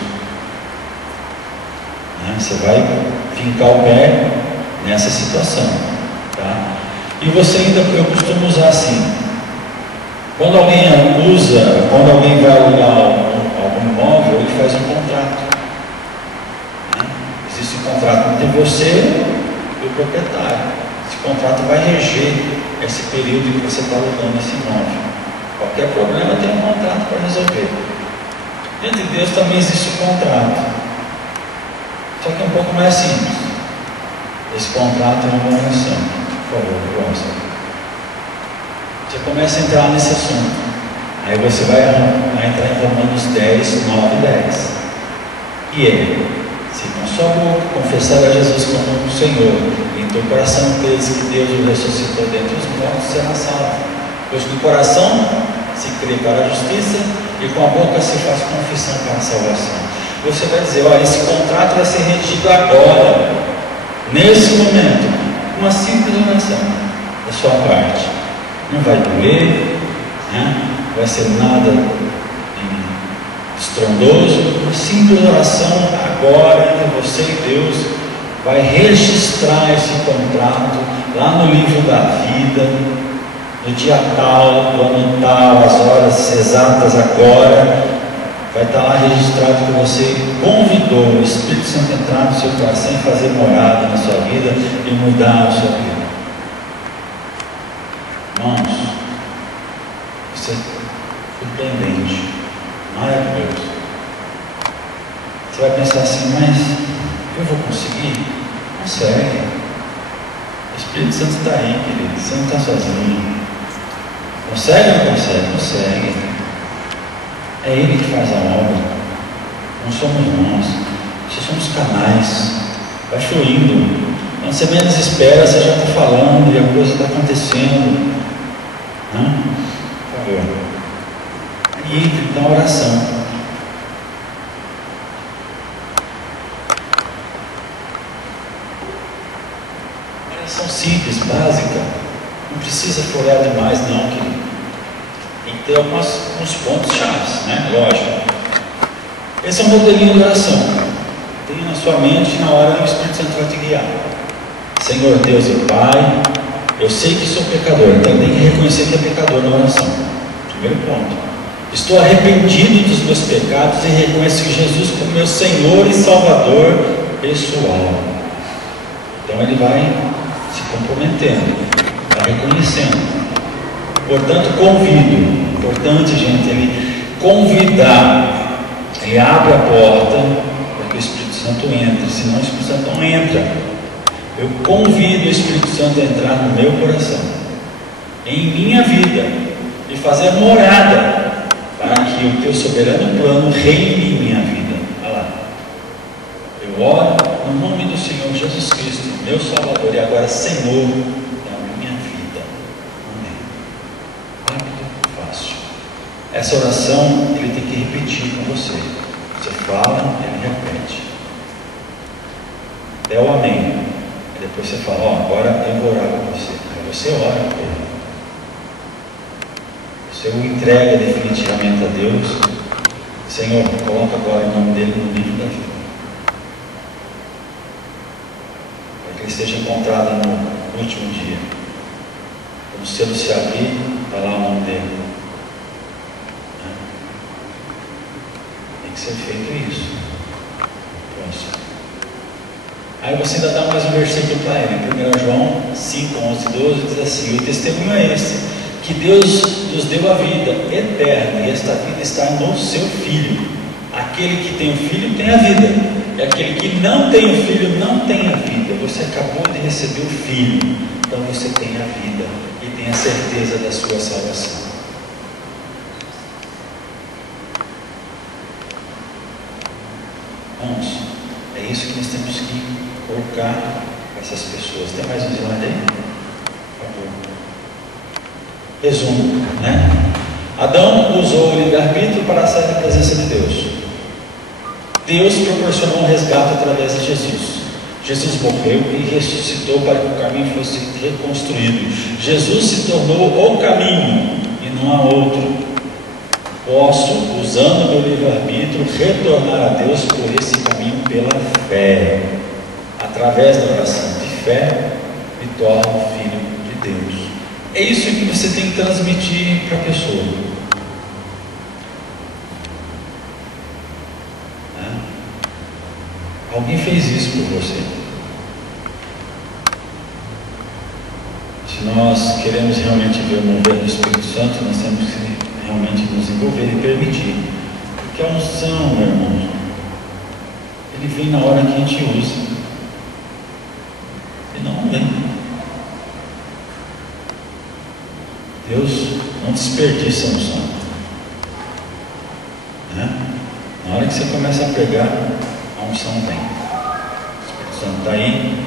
Você vai fincar o pé nessa situação, tá? E você ainda, eu costumo usar assim: quando alguém vai alugar algum imóvel, ele faz um contrato. Existe um contrato entre você e o proprietário. Esse contrato vai reger esse período que você está alugando esse imóvel. Qualquer problema tem um contrato para resolver. Dentro de Deus também existe um contrato, só que é um pouco mais simples. Esse contrato é uma oração. Por favor, gosta. Você começa a entrar nesse assunto. Aí você vai entrar em Romanos 10, 9 e 10. Que é: se com sua boca confessar a Jesus como o Senhor, e em teu coração creres que Deus o ressuscitou dentre os mortos, será salvo. Pois do coração se crê para a justiça e com a boca se faz confissão para a salvação. Você vai dizer, olha, esse contrato vai ser redigido agora, nesse momento, uma simples oração da sua parte. Não vai doer, né? Não vai ser nada estrondoso, uma simples oração agora entre você e Deus vai registrar esse contrato lá no livro da vida, no dia tal, do ano tal, as horas exatas agora, vai estar lá registrado que você convidou o Espírito Santo a entrar no seu coração e fazer morada na sua vida e mudar a sua vida. Irmãos, isso é surpreendente, maravilhoso. Você vai pensar assim, mas eu vou conseguir? Consegue. O Espírito Santo está aí, querido, você não está sozinho. Consegue ou não consegue? Consegue. É Ele que faz a obra. Não somos nós. Nós somos canais. Vai fluindo. Quando você menos espera, você já está falando e a coisa está acontecendo. Não? Por favor. E entre então a oração. Oração simples, básica. Não precisa florear demais, não, querido. Tem que ter alguns pontos-chave, né? Lógico. Esse é um modelinho de oração. Tenha na sua mente, na hora que o Espírito Santo vai te guiar. Senhor Deus e Pai, eu sei que sou pecador, então tem que reconhecer que é pecador na oração. Primeiro ponto. Estou arrependido dos meus pecados e reconheço que Jesus como meu Senhor e Salvador pessoal. Então ele vai se comprometendo, vai reconhecendo. Portanto, convido. Importante, gente, ele convidar. Ele abre a porta para que o Espírito Santo entre, senão o Espírito Santo não entra. Eu convido o Espírito Santo a entrar no meu coração, em minha vida, e fazer morada, para que o teu soberano plano reine em minha vida. Olha lá. Eu oro no nome do Senhor Jesus Cristo, meu Salvador, e agora Senhor da minha vida. Amém. Rápido, fácil. Essa oração ele tem que repetir com você. Você fala, ele repete. É o amém. E depois você fala, ó, agora eu vou orar com você. Aí você ora com ele. Você o entrega definitivamente a Deus. Senhor, coloca agora o nome dele no livro da vida. Para que ele esteja encontrado no último dia. Quando o selo se abrir, está lá o nome dele. Tem que ser feito isso. Próximo. Aí você ainda dá mais um versículo para ele. 1 João 5, 11, 12 diz assim: o testemunho é esse, que Deus nos deu a vida eterna, e esta vida está no seu Filho. Aquele que tem o Filho tem a vida, e aquele que não tem o Filho não tem a vida. Você acabou de receber o Filho, então você tem a vida e tem a certeza da sua salvação. Irmãos, é isso que nós temos que colocar para essas pessoas. Tem mais um slide aí? Por favor. Resumo, né? Adão usou o livre-arbítrio para sair da presença de Deus. Deus proporcionou um resgate através de Jesus. Jesus morreu e ressuscitou para que o caminho fosse reconstruído. Jesus se tornou o caminho e não há outro. Posso, usando meu livre-arbítrio, retornar a Deus por esse caminho pela fé. Através da oração de fé, me torno filho de Deus. É isso que você tem que transmitir para a pessoa. Alguém fez isso por você. Se nós queremos realmente ver o mover do Espírito Santo, nós temos que realmente nos envolver e permitir. Porque a unção, meu irmão, ele vem na hora que a gente usa. E não vem. Deus não desperdiça a unção. Né? Na hora que você começa a pregar, a unção vem. O Espírito Santo está aí,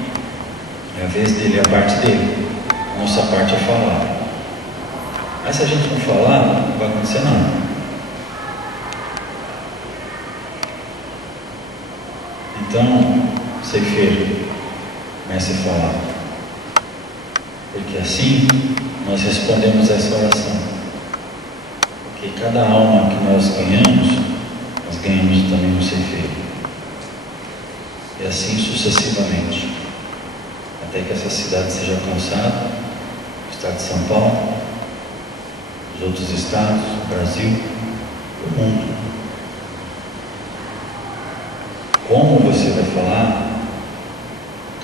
é a vez dele, é a parte dele. A nossa parte é falar. Mas se a gente não falar, não vai acontecer nada. Então, ceifeiro, comece a falar. Porque assim nós respondemos essa oração. Porque cada alma que nós ganhamos também no ceifeiro. E assim sucessivamente. Até que essa cidade seja alcançada, o estado de São Paulo, os outros estados, o Brasil, o mundo. Como você vai falar?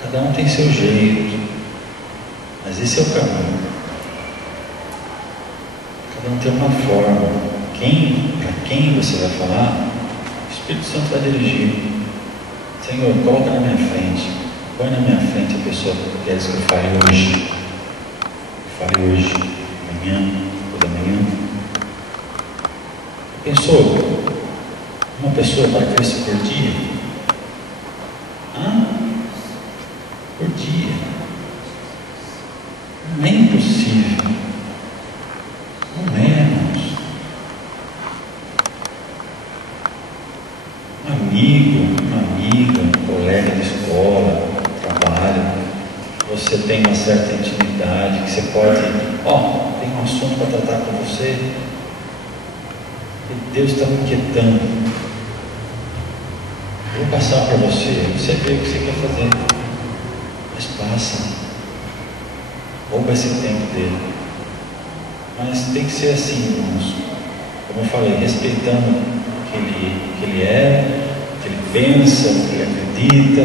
Cada um tem seu jeito, mas esse é o caminho. Cada um tem uma forma. Para quem você vai falar, o Espírito Santo vai dirigir. Senhor, coloca na minha frente, põe na minha frente a pessoa que queres que eu fale hoje. Fale hoje, amanhã, toda manhã. Pensou? Uma pessoa para Cristo por dia? Por dia? Não é impossível. Não é, irmãos. Um amigo, uma amiga, um colega de escola, trabalho, você tem uma certa intimidade, que você pode, tem um assunto para tratar com você, e Deus está me inquietando. Eu vou passar para você, você vê o que você quer fazer, mas passa, rouba esse tempo dele. Mas tem que ser assim, irmãos, como eu falei, respeitando o que ele é, o que ele pensa, o que ele acredita.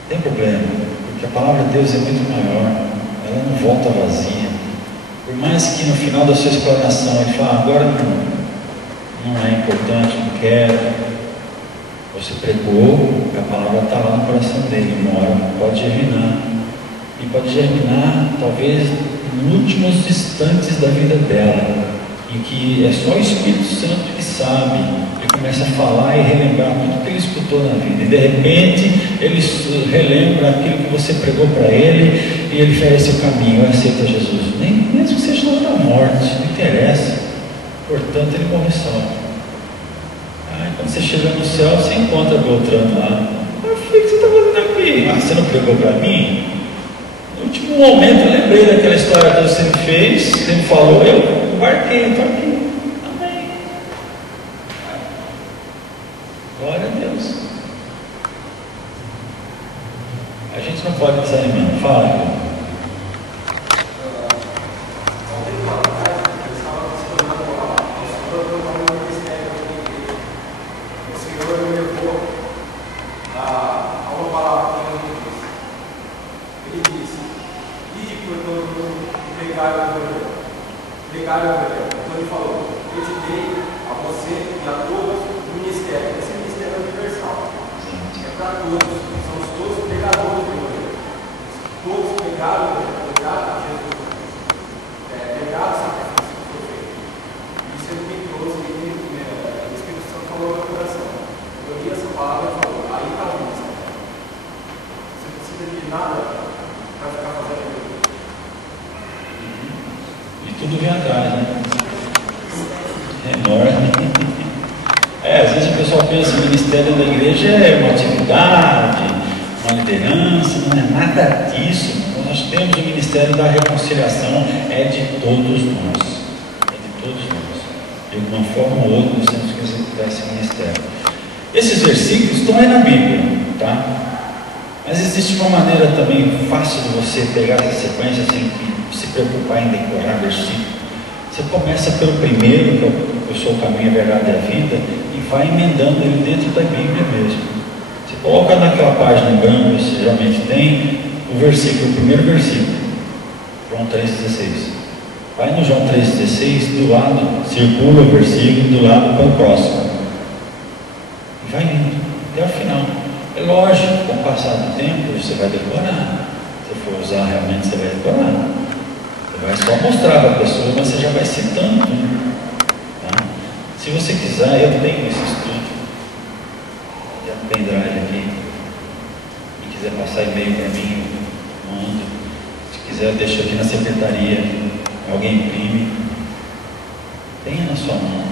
Não tem problema, porque a palavra de Deus é muito maior, ela não volta vazia. Por mais que no final da sua explanação ele fale, agora não é importante, não quero. Você pregou, a palavra está lá no coração dele, uma hora pode germinar. E pode germinar, talvez, nos últimos instantes da vida dela, em que é só o Espírito Santo que sabe. Ele começa a falar e relembrar tudo que ele escutou na vida. E de repente, ele relembra aquilo que você pregou para ele, e ele oferece o caminho, aceita Jesus. Mesmo que seja na morte, não interessa. Portanto, ele morre salvo. Quando você chega no céu, você encontra Beltrano lá. Filho, o que você está fazendo aqui? Você não pregou para mim? No último momento eu lembrei daquela história que você me fez, você me falou, eu embarquei, estou aqui. Amém. Glória a Deus. A gente não pode desanimar. Fala. Então ele falou, eu te dei a você e a todos o ministério. Esse ministério é universal. É para todos. Somos todos pregadores do Evangelho. Todos pregaram a Jesus. Pregaram o sacrifício que foi feito. Isso é o que trouxe, o Espírito Santo falou no meu coração. Eu li essa palavra e falou, aí está o ministério. Você não precisa de nada para ficar fazendo aquilo. Tudo vem atrás, né? É enorme. Às vezes o pessoal pensa que o ministério da igreja é uma atividade, uma liderança, não é nada disso. Nós temos o ministério da reconciliação, é de todos nós. É de todos nós. De alguma forma ou outra, nós temos que executar esse ministério. Esses versículos estão aí na Bíblia, tá? Mas existe uma maneira também fácil de você pegar essa sequência sem se preocupar em decorar versículo. Você começa pelo primeiro, que eu sou o caminho, a verdade e a vida, e vai emendando ele dentro da Bíblia mesmo. Você coloca naquela página em branco, você geralmente tem o versículo, o primeiro versículo, João 3,16. Vai no João 3,16, do lado, circula o versículo, do lado para o próximo. E vai indo até o final. É lógico, com o passar do tempo, você vai decorar. Se for usar, realmente você vai decorar. Você vai só mostrar para a pessoa, mas você já vai citando tudo. Tá? Se você quiser, eu tenho esse estudo. Já no pendrive aqui. Se quiser passar e-mail para mim, manda. Se quiser, deixa aqui na secretaria, alguém imprime. Tenha na sua mão,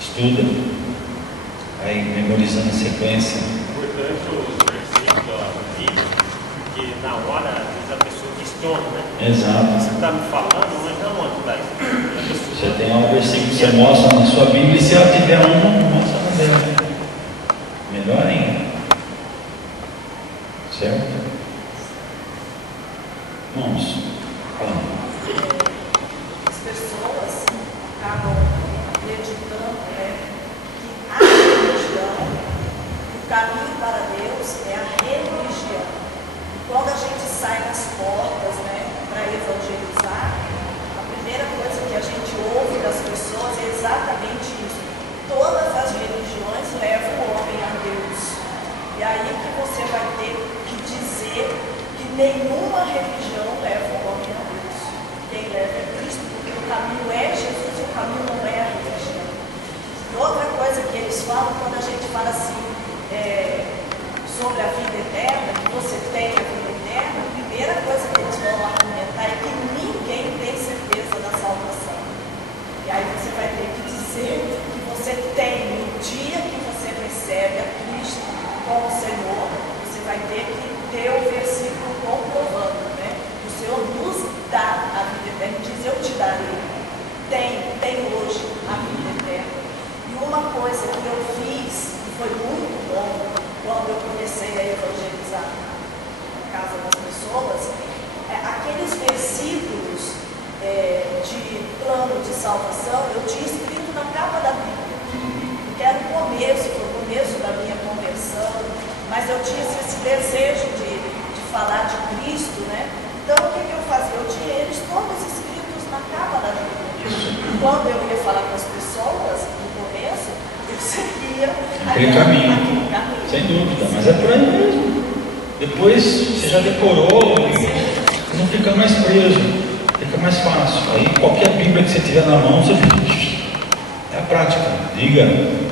estuda, vai memorizando a sequência. Importante os versículos da Bíblia, porque na hora, às vezes a pessoa questiona, né? Exato. Você está me falando, mas não onde está isso? Você tem um versículo que você mostra na sua Bíblia, e se ela tiver uma, mostra na dela. Melhor ainda. Certo? Irmãos, falando. As pessoas acabam acreditando, né, que a religião, o caminho para Deus é a religião. E quando a gente sai nas portas, né, para evangelizar, a primeira coisa que a gente ouve das pessoas é exatamente isso. Todas as religiões levam o homem a Deus. E aí que você vai ter que dizer que nenhuma religião leva o homem a Deus. Quem leva é Cristo, porque o caminho é Jesus e o caminho não é a religião. E outra coisa que eles falam, quando a gente fala assim, sobre a vida eterna, que você tem a vida eterna, a primeira coisa que eles vão argumentar é que ninguém tem certeza da salvação. E aí você vai ter que dizer que você tem, no dia que você recebe a Cristo como Senhor, você vai ter que ter o versículo comprovando, né? O Senhor nos dá a vida eterna, diz: eu te darei. Tem hoje a vida eterna. E uma coisa que eu fiz, que foi muito bom, quando eu comecei a evangelizar na casa das pessoas, aqueles versículos de plano de salvação, eu tinha escrito na capa da Bíblia, que era o começo, foi o começo da minha conversão, mas eu tinha esse desejo de falar de Cristo, né? Então o que eu fazia? Eu tinha eles todos escritos na capa da Bíblia. Quando eu ia falar com as pessoas, no começo, eu seguia aquele caminho. Sem dúvida, mas é por aí mesmo. Depois você já decorou, não fica mais preso, fica mais fácil. Aí qualquer Bíblia que você tiver na mão, você é a prática. Diga.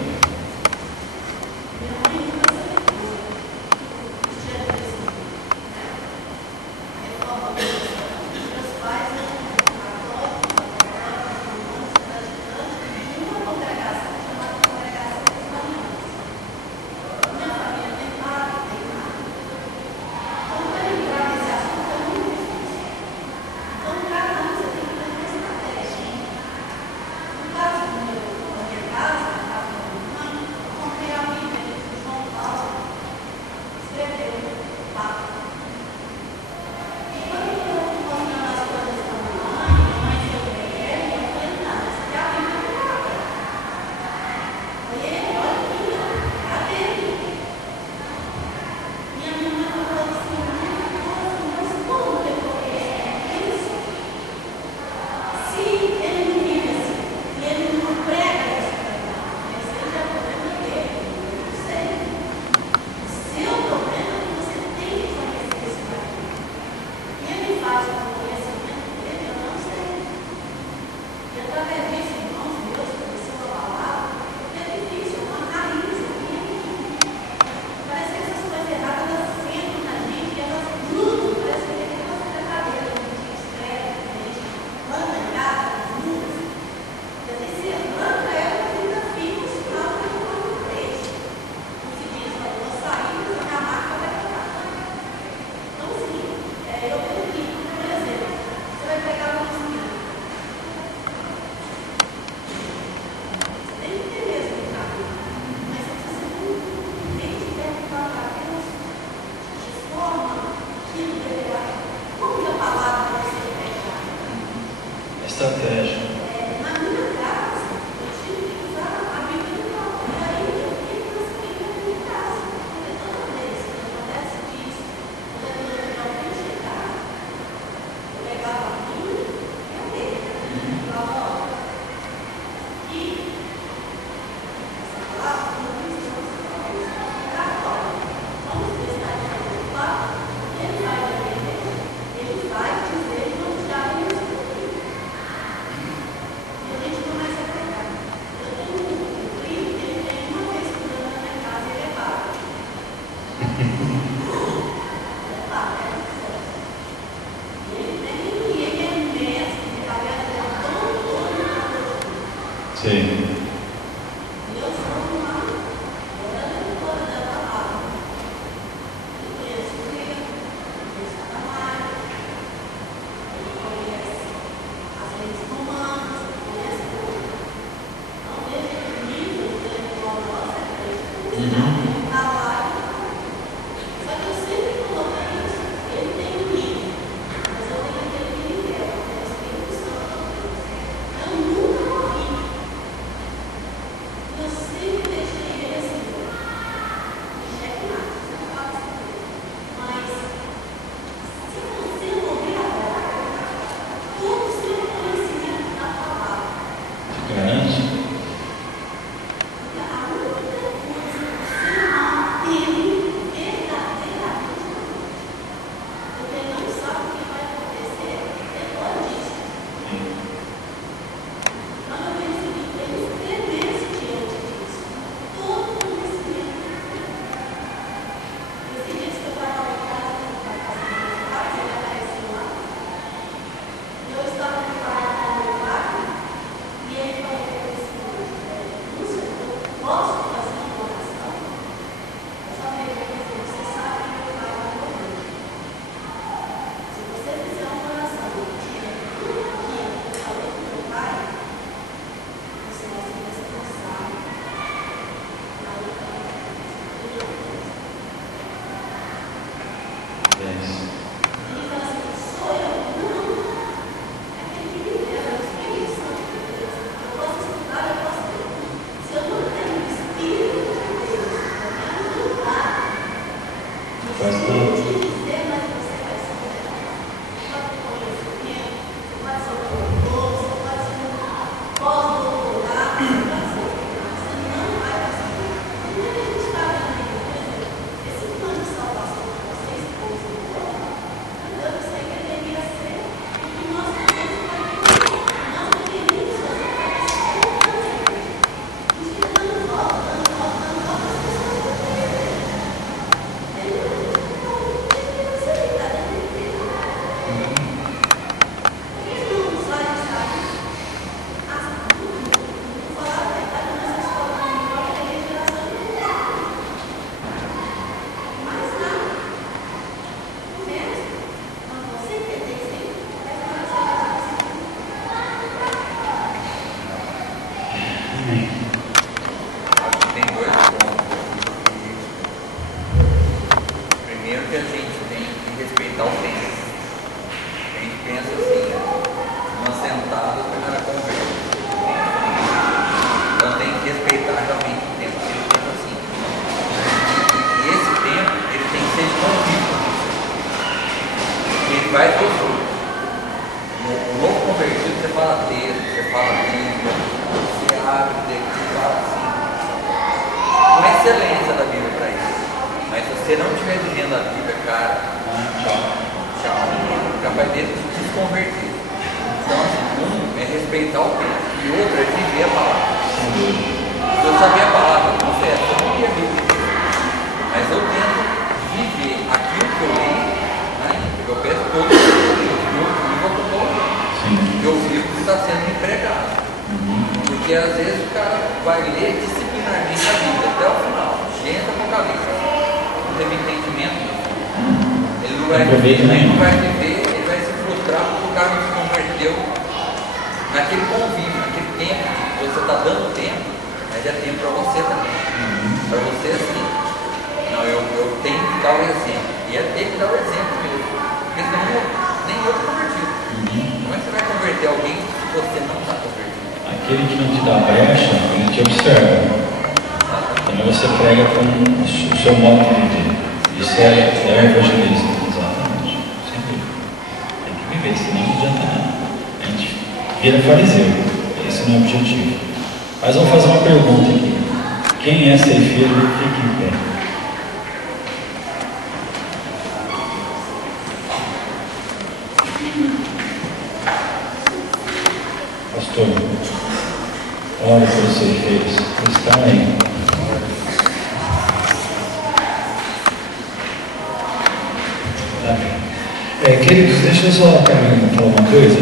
Queridos, deixa eu só falar uma coisa.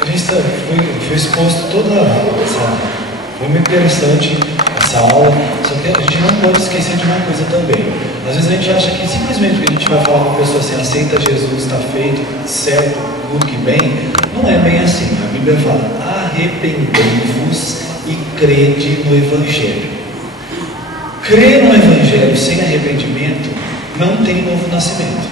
A gente foi exposto toda essa. Foi muito interessante essa aula, só que a gente não pode esquecer de uma coisa também. Às vezes a gente acha que simplesmente que a gente vai falar com a pessoa assim, aceita Jesus, está feito, certo, tudo que bem, não é bem assim. A Bíblia fala, arrependei-vos e crede no Evangelho. Crer no Evangelho sem arrependimento não tem novo nascimento.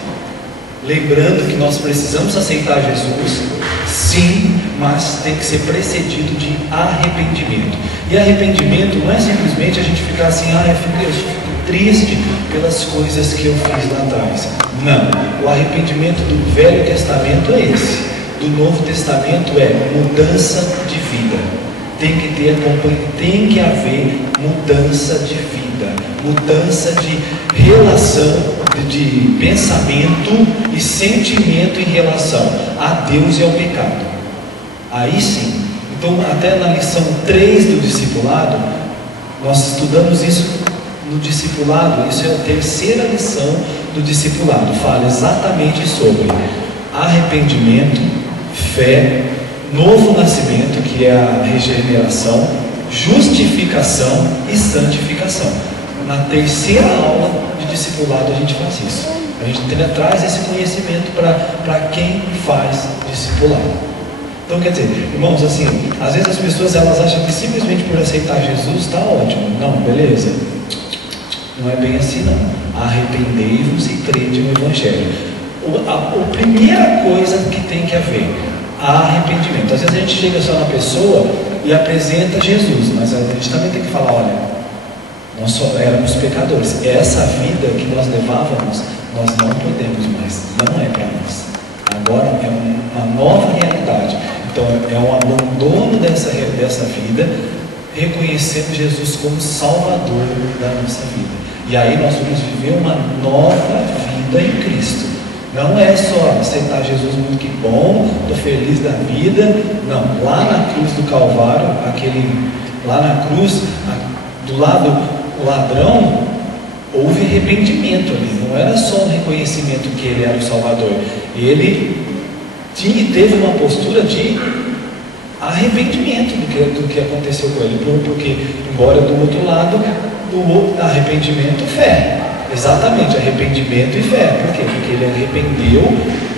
Lembrando que nós precisamos aceitar Jesus, sim, mas tem que ser precedido de arrependimento. E arrependimento não é simplesmente a gente ficar assim, eu fico triste pelas coisas que eu fiz lá atrás. Não, o arrependimento do Velho Testamento é esse. Do Novo Testamento é mudança de vida. Tem que haver mudança de vida, mudança de relação, de pensamento e sentimento em relação a Deus e ao pecado. Aí sim. Então, até na lição 3 do discipulado, nós estudamos isso no discipulado. Isso é a terceira lição do discipulado. Fala exatamente sobre arrependimento, fé, novo nascimento, que é a regeneração, justificação e santificação. Na terceira aula de discipulado a gente faz isso. A gente traz esse conhecimento para quem faz discipulado. Então, quer dizer, irmãos, assim, às vezes as pessoas elas acham que simplesmente por aceitar Jesus está ótimo. Não, beleza. Não é bem assim, não. Arrependei-vos e crede no Evangelho. A primeira coisa que tem que haver, arrependimento. Às vezes a gente chega só na pessoa e apresenta Jesus, mas a gente também tem que falar, olha, nós só éramos pecadores. Essa vida que nós levávamos, nós não podemos mais, não é para nós. Agora é uma nova realidade. Então é um abandono dessa vida, reconhecendo Jesus como Salvador da nossa vida. E aí nós vamos viver uma nova vida em Cristo. Não é só aceitar Jesus, muito que bom, estou feliz da vida. Não, lá na cruz do Calvário, lá na cruz, do lado do ladrão, houve arrependimento ali. Não era só um reconhecimento que ele era o Salvador. Ele teve uma postura de arrependimento do que aconteceu com ele. Porque, embora do outro lado, do arrependimento, fé. Exatamente, arrependimento e fé. Por quê? Porque ele arrependeu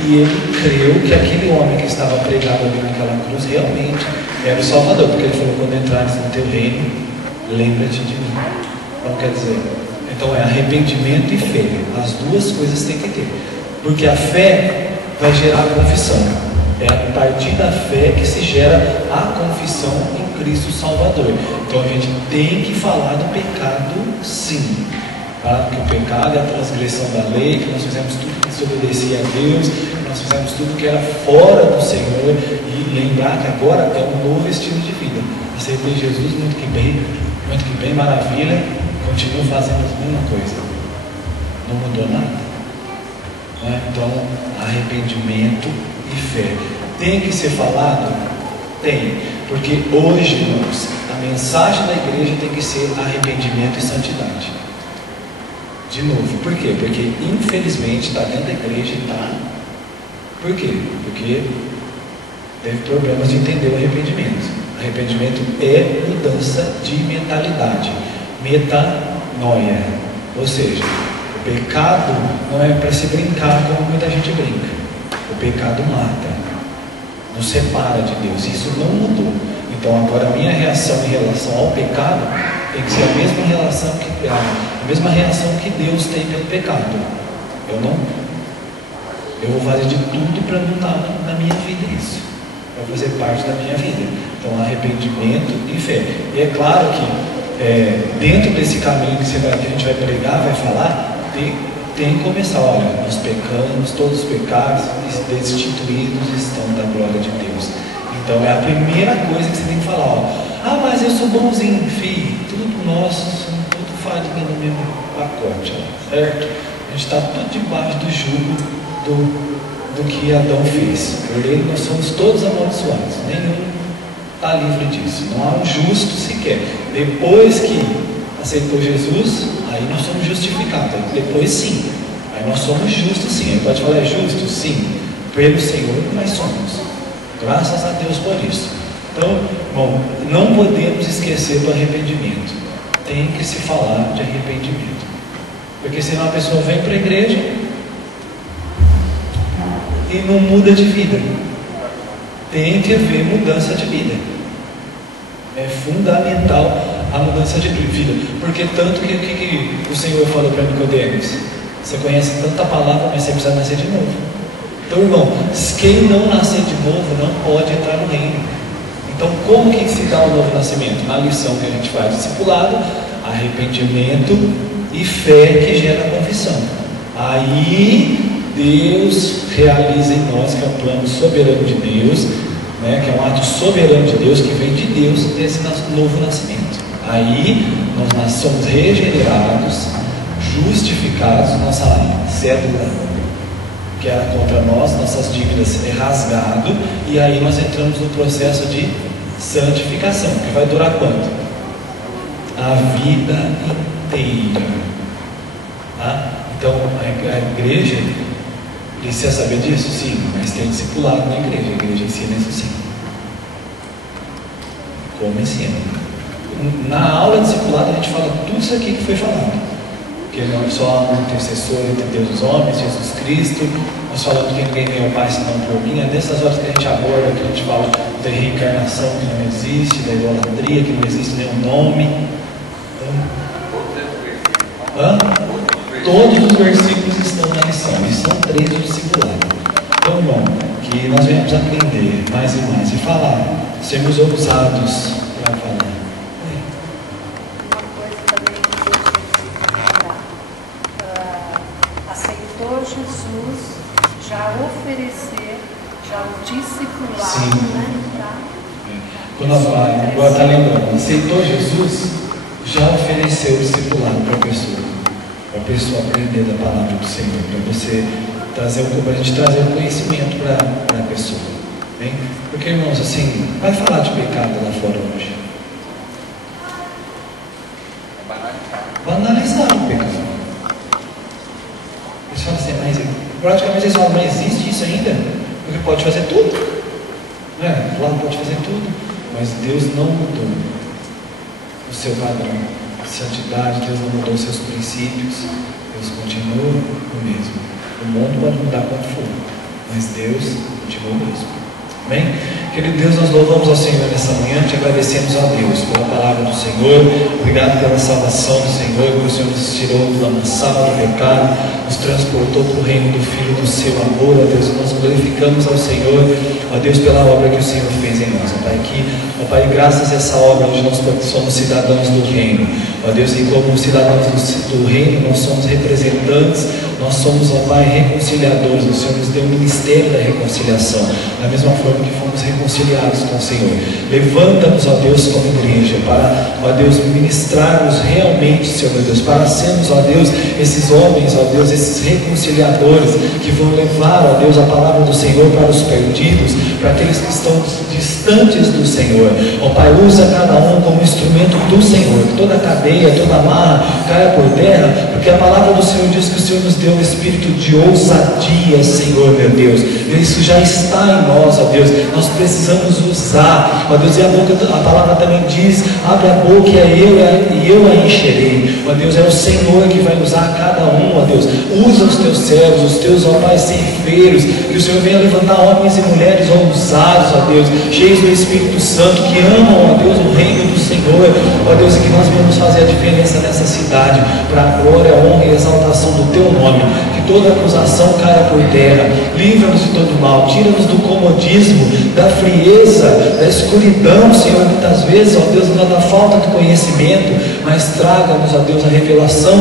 e ele creu que aquele homem que estava pregado ali naquela cruz realmente era o Salvador. Porque ele falou, quando entrares no teu reino, lembra-te de mim. Então quer dizer, então é arrependimento e fé. As duas coisas tem que ter. Porque a fé vai gerar a confissão. É a partir da fé que se gera a confissão em Cristo Salvador. Então a gente tem que falar do pecado, sim. Que o pecado é a transgressão da lei, que nós fizemos tudo que desobedecia a Deus, que nós fizemos tudo que era fora do Senhor, e lembrar que agora é um novo estilo de vida. Aceitei Jesus, muito que bem, maravilha, continuo fazendo a mesma coisa. Não mudou nada. Então, arrependimento e fé. Tem que ser falado? Tem. Porque hoje, irmãos, a mensagem da igreja tem que ser arrependimento e santidade. De novo, por quê? Porque infelizmente está dentro da igreja e está. Por quê? Porque teve problemas de entender o arrependimento. Arrependimento é mudança de mentalidade. Metanoia. Ou seja, o pecado não é para se brincar como muita gente brinca. O pecado mata, nos separa de Deus. Isso não mudou. Então agora a minha reação em relação ao pecado tem que ser a mesma reação que Deus tem pelo pecado. Eu vou fazer de tudo para não estar na minha vida isso. Vai fazer parte da minha vida. Então arrependimento e fé. E é claro que dentro desse caminho que a gente vai pregar, vai falar, tem que começar, olha, nós pecamos, todos os pecados destituídos estão da glória de Deus. Então é a primeira coisa que você tem que falar, mas eu sou bonzinho, filho, tudo nosso, tudo farinha no mesmo pacote, certo? A gente está tudo debaixo do jugo do que Adão fez. Por ele nós somos todos amaldiçoados, nenhum está livre disso, não há um justo sequer. Depois que aceitou Jesus, aí nós somos justificados. Depois sim, aí nós somos justos sim. Ele pode falar, é justo? Sim, pelo Senhor nós somos. Graças a Deus por isso. Então, bom, não podemos esquecer do arrependimento. Tem que se falar de arrependimento. Porque senão a pessoa vem para a igreja e não muda de vida. Tem que haver mudança de vida. É fundamental a mudança de vida. Porque tanto que o Senhor falou para Nicodemos: você conhece tanta palavra, mas você precisa nascer de novo. Então, irmão, quem não nascer de novo não pode entrar no reino. Então, como que se dá o novo nascimento? Na lição que a gente faz discipulado: arrependimento e fé que gera confissão. Aí Deus realiza em nós, que é um plano soberano de Deus, né, que é um ato soberano de Deus, que vem de Deus, desse novo nascimento. Aí nós somos regenerados, justificados, nossa cédula que era contra nós, nossas dívidas é rasgado, e aí nós entramos no processo de santificação, que vai durar quanto? A vida inteira. Tá? Então a igreja precisa saber disso? Sim, mas tem discipulado na igreja, a igreja ensina isso sim. Como ensina? Na aula de discipulado a gente fala tudo isso aqui que foi falado. Que não é só um intercessor entre Deus e os homens, Jesus Cristo. Nós falamos que ninguém vem ao Pai senão por mim. É nessas horas que a gente aborda, que a gente fala da reencarnação que não existe, da idolatria que não existe nenhum nome. Todos os versículos estão na lição, e são 3 do discipulado. Então, irmão, que nós venhamos aprender mais e mais e falar, sermos ousados para falar. Jesus já oferecer, já o discipulado, sim, né? Quando agora está lembrando, aceitou Jesus, já ofereceu o discipulado para a pessoa aprender da palavra do Senhor, para você trazer para a gente trazer o conhecimento para a pessoa. Bem? Porque, irmãos, assim, vai falar de pecado lá fora hoje. Banalizar o pecado. Eles falam assim, mas praticamente eles falam, mas existe isso ainda? Porque pode fazer tudo, né? Lá pode fazer tudo, mas Deus não mudou o seu padrão de santidade, Deus não mudou os seus princípios, Deus continua o mesmo. O mundo pode mudar quanto for, mas Deus continua o mesmo. Amém? Querido Deus, nós louvamos ao Senhor nessa manhã, te agradecemos a Deus pela palavra do Senhor, obrigado pela salvação do Senhor, que o Senhor nos tirou da mansala do pecado, nos transportou para o reino do Filho do seu amor, ó Deus, nós glorificamos ao Senhor, ó Deus, pela obra que o Senhor fez em nós, ó Pai, ó Pai, graças a essa obra, hoje nós somos cidadãos do reino, ó Deus, e como cidadãos do reino, nós somos representantes, nós somos, ó Pai, reconciliadores, o Senhor nos deu o ministério da reconciliação, da mesma forma que fomos reconciliados com o Senhor. Levanta-nos, ó Deus, como igreja, para, ó Deus, ministrarmos realmente, Senhor meu Deus, para sermos, ó Deus, esses homens, ó Deus, esses reconciliadores que vão levar, ó Deus, a palavra do Senhor para os perdidos, para aqueles que estão distantes do Senhor. Ó Pai, usa cada um como instrumento do Senhor, que toda cadeia, toda amarra caia por terra, porque a palavra do Senhor diz que o Senhor nos deu um espírito de ousadia, Senhor meu Deus. Isso já está em nós, ó Deus. Nós precisamos usar, ó Deus, e a palavra também diz: abre a boca e eu a encherei. Ó Deus, é o Senhor que vai usar cada um, ó Deus. Usa os teus servos, os teus, ó Pai, ceifeiros, que o Senhor venha levantar homens e mulheres ousados, ó Deus, cheios do Espírito Santo, que amam, ó Deus, o reino do Senhor, ó Deus, e que nós venhamos fazer a diferença nessa cidade, para a glória, a honra e a exaltação do teu nome. Que toda acusação caia por terra, livra-nos de todo mal, tira-nos do comodismo, da frieza, da escuridão, Senhor, muitas vezes, ó Deus, da falta de conhecimento, mas traga-nos, ó Deus, a revelação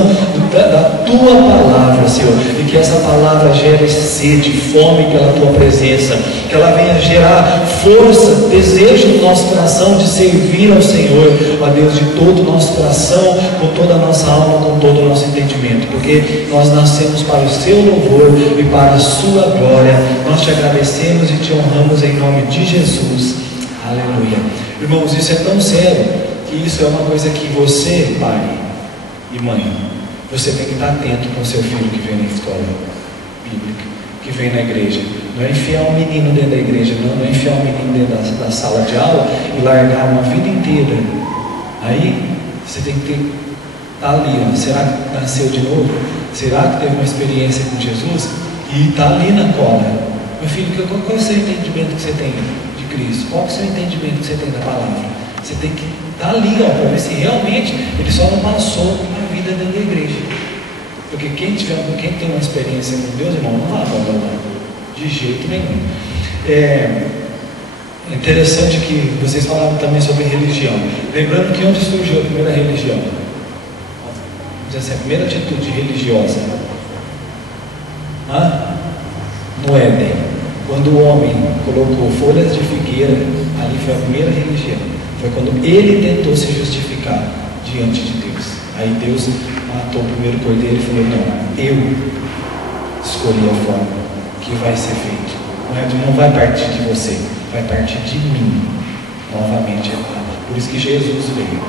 da tua palavra, Senhor, e que essa palavra gere sede, fome pela tua presença, que ela venha gerar força, desejo no nosso coração de servir ao Senhor, ó Deus, de todo o nosso coração, com toda a nossa alma, com todo o nosso entendimento, porque nós nascemos para o seu louvor e para a sua glória. Nós te agradecemos e te honramos em nome de Jesus. Aleluia. Irmãos, isso é tão sério que isso é uma coisa que você, pai e mãe, você tem que estar atento com o seu filho que vem na escola bíblica, que vem na igreja. Não é enfiar um menino dentro da igreja, não é enfiar um menino dentro da sala de aula e largar uma vida inteira. Aí você tem que estar ali, ó. Será que nasceu de novo? Será que teve uma experiência com Jesus? E está ali na cola. Meu filho, qual é o seu entendimento que você tem de Cristo? Qual é o seu entendimento que você tem da palavra? Você tem que Está ali, para ver se realmente ele só não passou a vida dentro da igreja. Porque quem tem uma experiência com Deus, irmão, não vai abandonar. De jeito nenhum. É interessante que vocês falaram também sobre religião. Lembrando que onde surgiu a primeira religião? Assim, a primeira atitude religiosa. No Éden. Quando o homem colocou folhas de figueira, ali foi a primeira religião. Foi quando ele tentou se justificar diante de Deus. Aí Deus matou o primeiro cordeiro e falou: não, eu escolhi a forma que vai ser feito. Não vai partir de você, vai partir de mim. Novamente, por isso que Jesus veio.